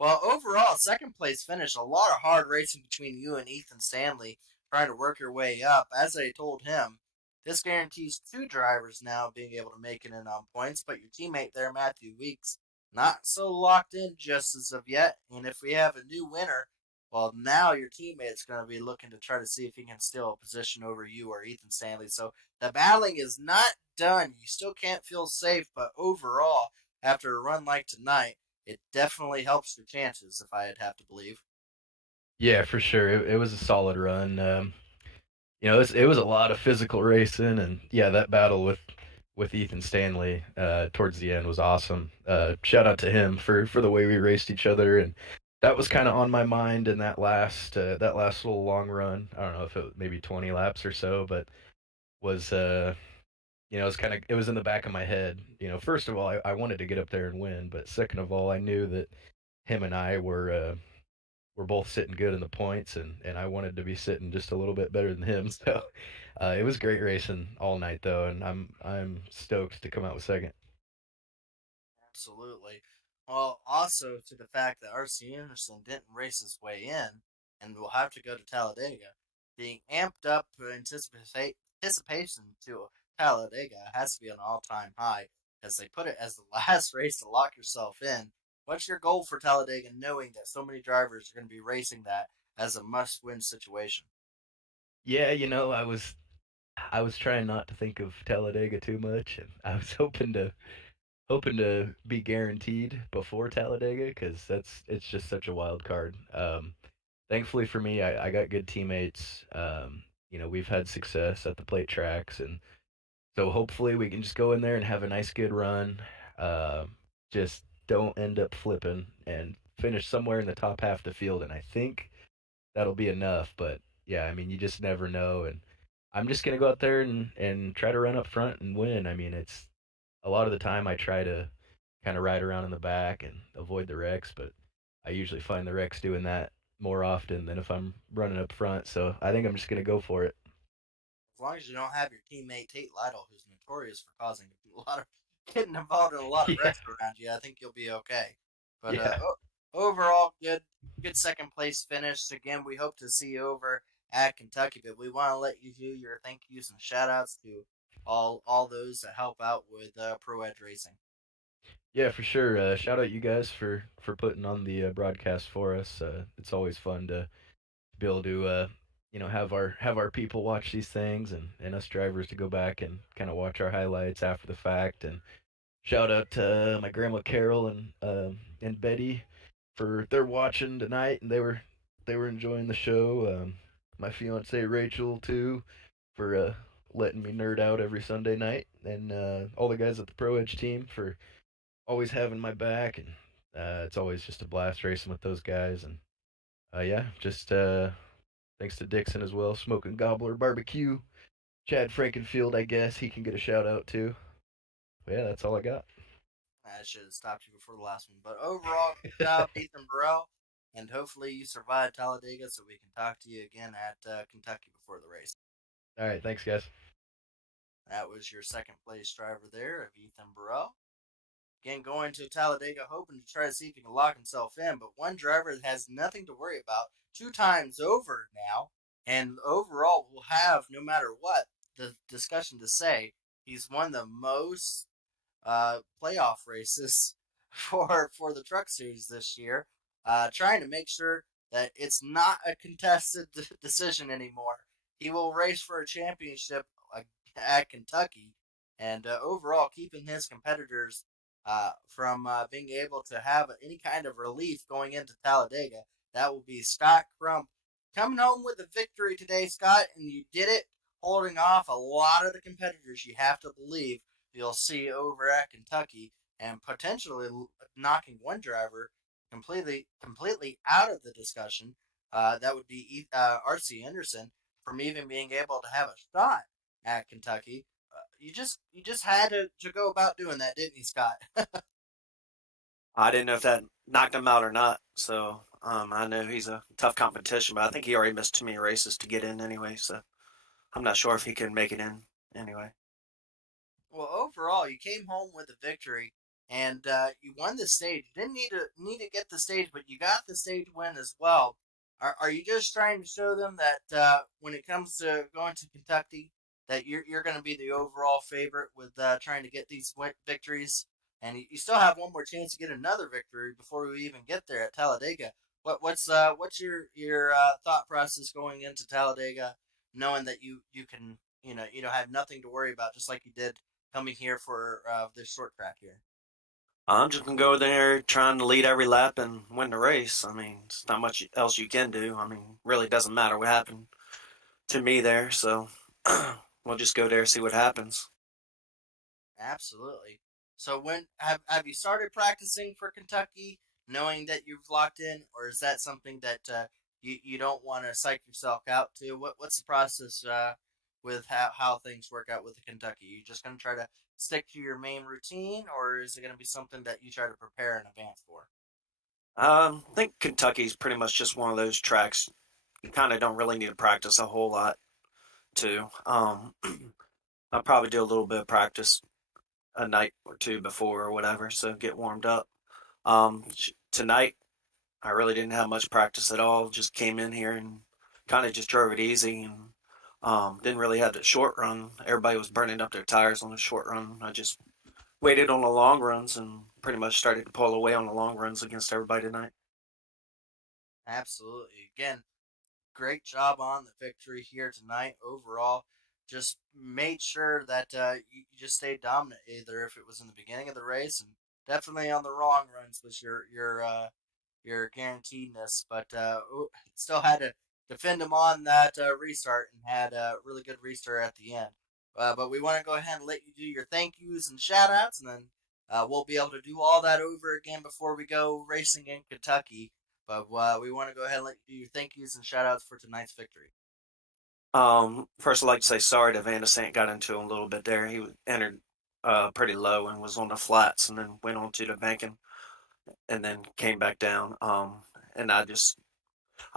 Well, overall, second place finish. A lot of hard racing between you and Ethan Stanley trying to work your way up. As I told him, this guarantees two drivers now being able to make it in on points, but your teammate there, Matthew Weeks, not so locked in just as of yet. And if we have a new winner, well, now your teammate's going to be looking to try to see if he can steal a position over you or Ethan Stanley. So the battling is not done. You still can't feel safe, but overall, after a run like tonight, it definitely helps your chances, if I'd have to believe. Yeah, for sure. It was a solid run. It was a lot of physical racing, and yeah, that battle with Ethan Stanley towards the end was awesome. Shout out to him for the way we raced each other, and that was kind of on my mind in that last little long run. I don't know if it was maybe 20 laps or so, but was it was in the back of my head. First of all, I wanted to get up there and win, but second of all, I knew that him and I were both sitting good in the points, and I wanted to be sitting just a little bit better than him. So it was great racing all night though, and I'm stoked to come out with second. Absolutely. Well, also to the fact that R.C. Anderson didn't race his way in and will have to go to Talladega, being amped up for anticipation to Talladega has to be an all-time high, as they put it as the last race to lock yourself in. What's your goal for Talladega, knowing that so many drivers are going to be racing that as a must-win situation? Yeah, I was trying not to think of Talladega too much, and I was hoping to be guaranteed before Talladega because it's just such a wild card. Thankfully for me, I got good teammates. We've had success at the plate tracks, and so hopefully we can just go in there and have a nice good run. Uh, just don't end up flipping and finish somewhere in the top half of the field, and I think that'll be enough. But yeah, I mean, you just never know, and I'm just gonna go out there and try to run up front and win. I mean, it's a lot of the time I try to kind of ride around in the back and avoid the wrecks, but I usually find the wrecks doing that more often than if I'm running up front. So I think I'm just gonna go for it. As long as you don't have your teammate Tate Lytle, who's notorious for causing a lot of getting involved in a lot of Yeah, wrecks around you, I think you'll be okay. But yeah, overall, good second place finish. Again, we hope to see you over at Kentucky, but we want to let you do your thank yous and shout outs to all those that help out with Pro Edge Racing. yeah, for sure. Shout out you guys for putting on the broadcast for us. It's always fun to be able to have our people watch these things and us drivers to go back and kind of watch our highlights after the fact. And shout out to my grandma Carol and Betty for they're watching tonight, and they were enjoying the show. My fiance Rachel too for letting me nerd out every Sunday night, and all the guys at the Pro Edge team for always having my back. And it's always just a blast racing with those guys. And yeah, just thanks to Dixon as well, Smokin Gobbler Barbecue, Chad Frankenfield. I guess he can get a shout out too. But yeah, that's all I got. I should have stopped you before the last one. But overall, good job, Ethan Burrell. And hopefully you survive Talladega so we can talk to you again at Kentucky before the race. All right, thanks guys. That was your second place driver there of Ethan Burrell. Again, going to Talladega, hoping to try to see if he can lock himself in. But one driver that has nothing to worry about two times over now. And overall, will have, no matter what, the discussion to say, he's won the most playoff races for the Truck Series this year, trying to make sure that it's not a contested decision anymore. He will race for a championship at Kentucky, and overall keeping his competitors from being able to have any kind of relief going into Talladega. That will be Scott Crump coming home with a victory today, Scott, and you did it holding off a lot of the competitors you have to believe you'll see over at Kentucky and potentially knocking one driver completely out of the discussion. That would be R.C. Anderson from even being able to have a shot at Kentucky. You just had to go about doing that, didn't you, Scott? I didn't know if that knocked him out or not. So I know he's a tough competition, but I think he already missed too many races to get in anyway. So I'm not sure if he can make it in anyway. Well, overall, you came home with a victory, and you won the stage. You didn't need to get the stage, but you got the stage win as well. Are you just trying to show them that when it comes to going to Kentucky, that you're going to be the overall favorite with trying to get these victories, and you still have one more chance to get another victory before we even get there at Talladega. What's your thought process going into Talladega, knowing that you can you don't have nothing to worry about, just like you did coming here for this short track here. I'm just gonna go there trying to lead every lap and win the race. I mean, it's not much else you can do. I mean, really doesn't matter what happened to me there. So we'll just go there and see what happens. Absolutely. So when have you started practicing for Kentucky, knowing that you've locked in, or is that something that you don't want to psych yourself out to? What's the process with how things work out with the Kentucky? You just gonna try to stick to your main routine, or is it gonna be something that you try to prepare in advance for? I think Kentucky's pretty much just one of those tracks you kind of don't really need to practice a whole lot to. I'll probably do a little bit of practice a night or two before or whatever, so get warmed up. Tonight, I really didn't have much practice at all. Just came in here and kind of just drove it easy and didn't really have the short run. Everybody was burning up their tires on the short run. I just waited on the long runs and pretty much started to pull away on the long runs against everybody tonight. Absolutely. Again, great job on the victory here tonight overall. Just made sure that you just stayed dominant, either if it was in the beginning of the race and definitely on the wrong runs was your guaranteedness, but still had to defend him on that restart and had a really good restart at the end. But we want to go ahead and let you do your thank yous and shout outs, and then we'll be able to do all that over again before we go racing in Kentucky. But we want to go ahead and let you do your thank yous and shout outs for tonight's victory. First, I'd like to say sorry to Van de Sant got into him a little bit there. He entered pretty low and was on the flats and then went on to the banking and then came back down. And I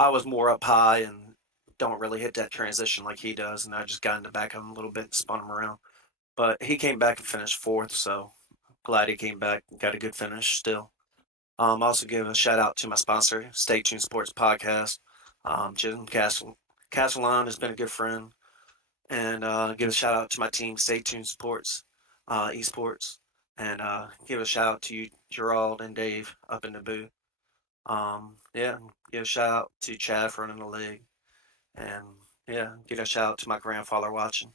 was more up high and don't really hit that transition like he does. And I just got in the back of him a little bit and spun him around. But he came back and finished fourth. So glad he came back, got a good finish still. Also give a shout out to my sponsor, Stay Tuned Sports Podcast. Jim Castellan has been a good friend. And give a shout out to my team, Stay Tuned Sports, Esports. And give a shout out to you, Gerald and Dave, up in the booth. Yeah, give a shout out to Chad for running the league. And yeah, give a shout out to my grandfather watching.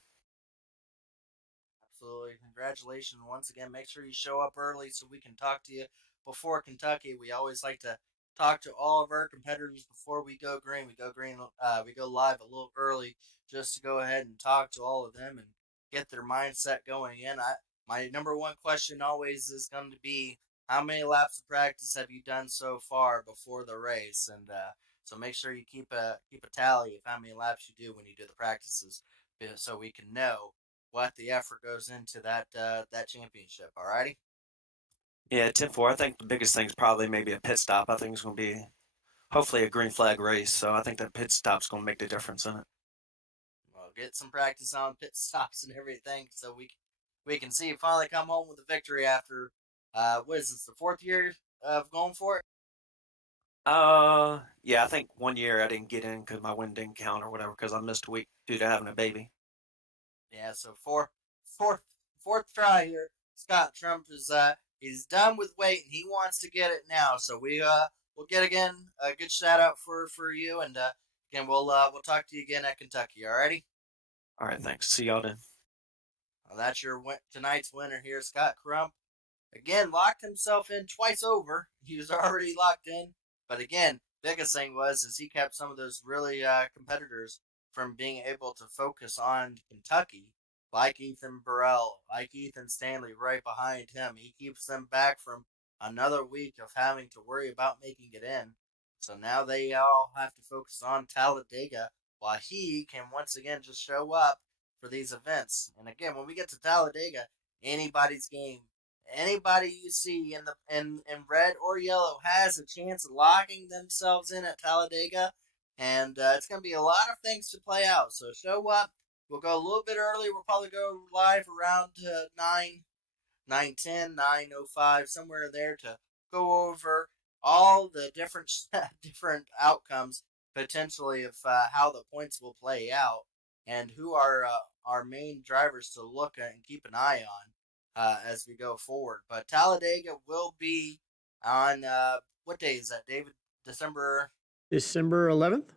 Absolutely. Congratulations once again. Make sure you show up early so we can talk to you before Kentucky. We always like to talk to all of our competitors before we go green. We go green. We go live a little early just to go ahead and talk to all of them and get their mindset going in. My number one question always is going to be, how many laps of practice have you done so far before the race? And so make sure you keep a tally of how many laps you do when you do the practices, so we can know what the effort goes into that championship. Alrighty. Yeah, 10-4. I think the biggest thing is probably maybe a pit stop. I think it's going to be hopefully a green flag race. So I think that pit stop's going to make the difference in it. Well, get some practice on pit stops and everything, so we can see you finally come home with a victory after what is this, the fourth year of going for it? Yeah, I think 1 year I didn't get in because my win didn't count or whatever because I missed a week due to having a baby. Yeah, so fourth try here. Scott Trump is he's done with waiting. He wants to get it now. So we'll get again a good shout out for you, and again we'll talk to you again at Kentucky. Alrighty. All right, thanks. See y'all then. Well, that's your tonight's winner here, Scott Crump. Again, locked himself in twice over. He was already locked in, but again, biggest thing was is he kept some of those really competitors from being able to focus on Kentucky, like Ethan Burrell, like Ethan Stanley, right behind him. He keeps them back from another week of having to worry about making it in. So now they all have to focus on Talladega, while he can once again just show up for these events. And again, when we get to Talladega, anybody's game. Anybody you see in red or yellow has a chance of locking themselves in at Talladega, and it's going to be a lot of things to play out. So show up. We'll go a little bit early. We'll probably go live around 9:10, 9:05, somewhere there to go over all the different different outcomes potentially of how the points will play out and who are our main drivers to look at and keep an eye on as we go forward. But Talladega will be on what day is that, David? December December 11th.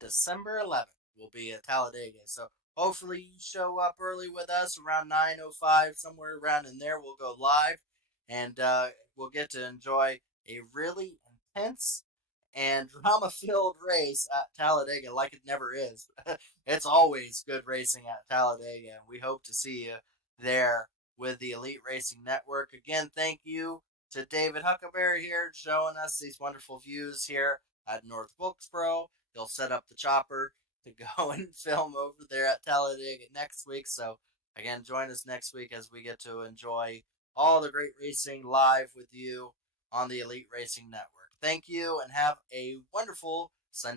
December 11th will be at Talladega. So hopefully you show up early with us around 9:05, somewhere around in there. We'll go live, and we'll get to enjoy a really intense and drama-filled race at Talladega like it never is. It's always good racing at Talladega, and we hope to see you there with the Elite Racing Network. Again, thank you to David Huckleberry here showing us these wonderful views here at North Wilkesboro. He'll set up the chopper to go and film over there at Talladega next week. So again, join us next week as we get to enjoy all the great racing live with you on the Elite Racing Network. Thank you and have a wonderful Sunday.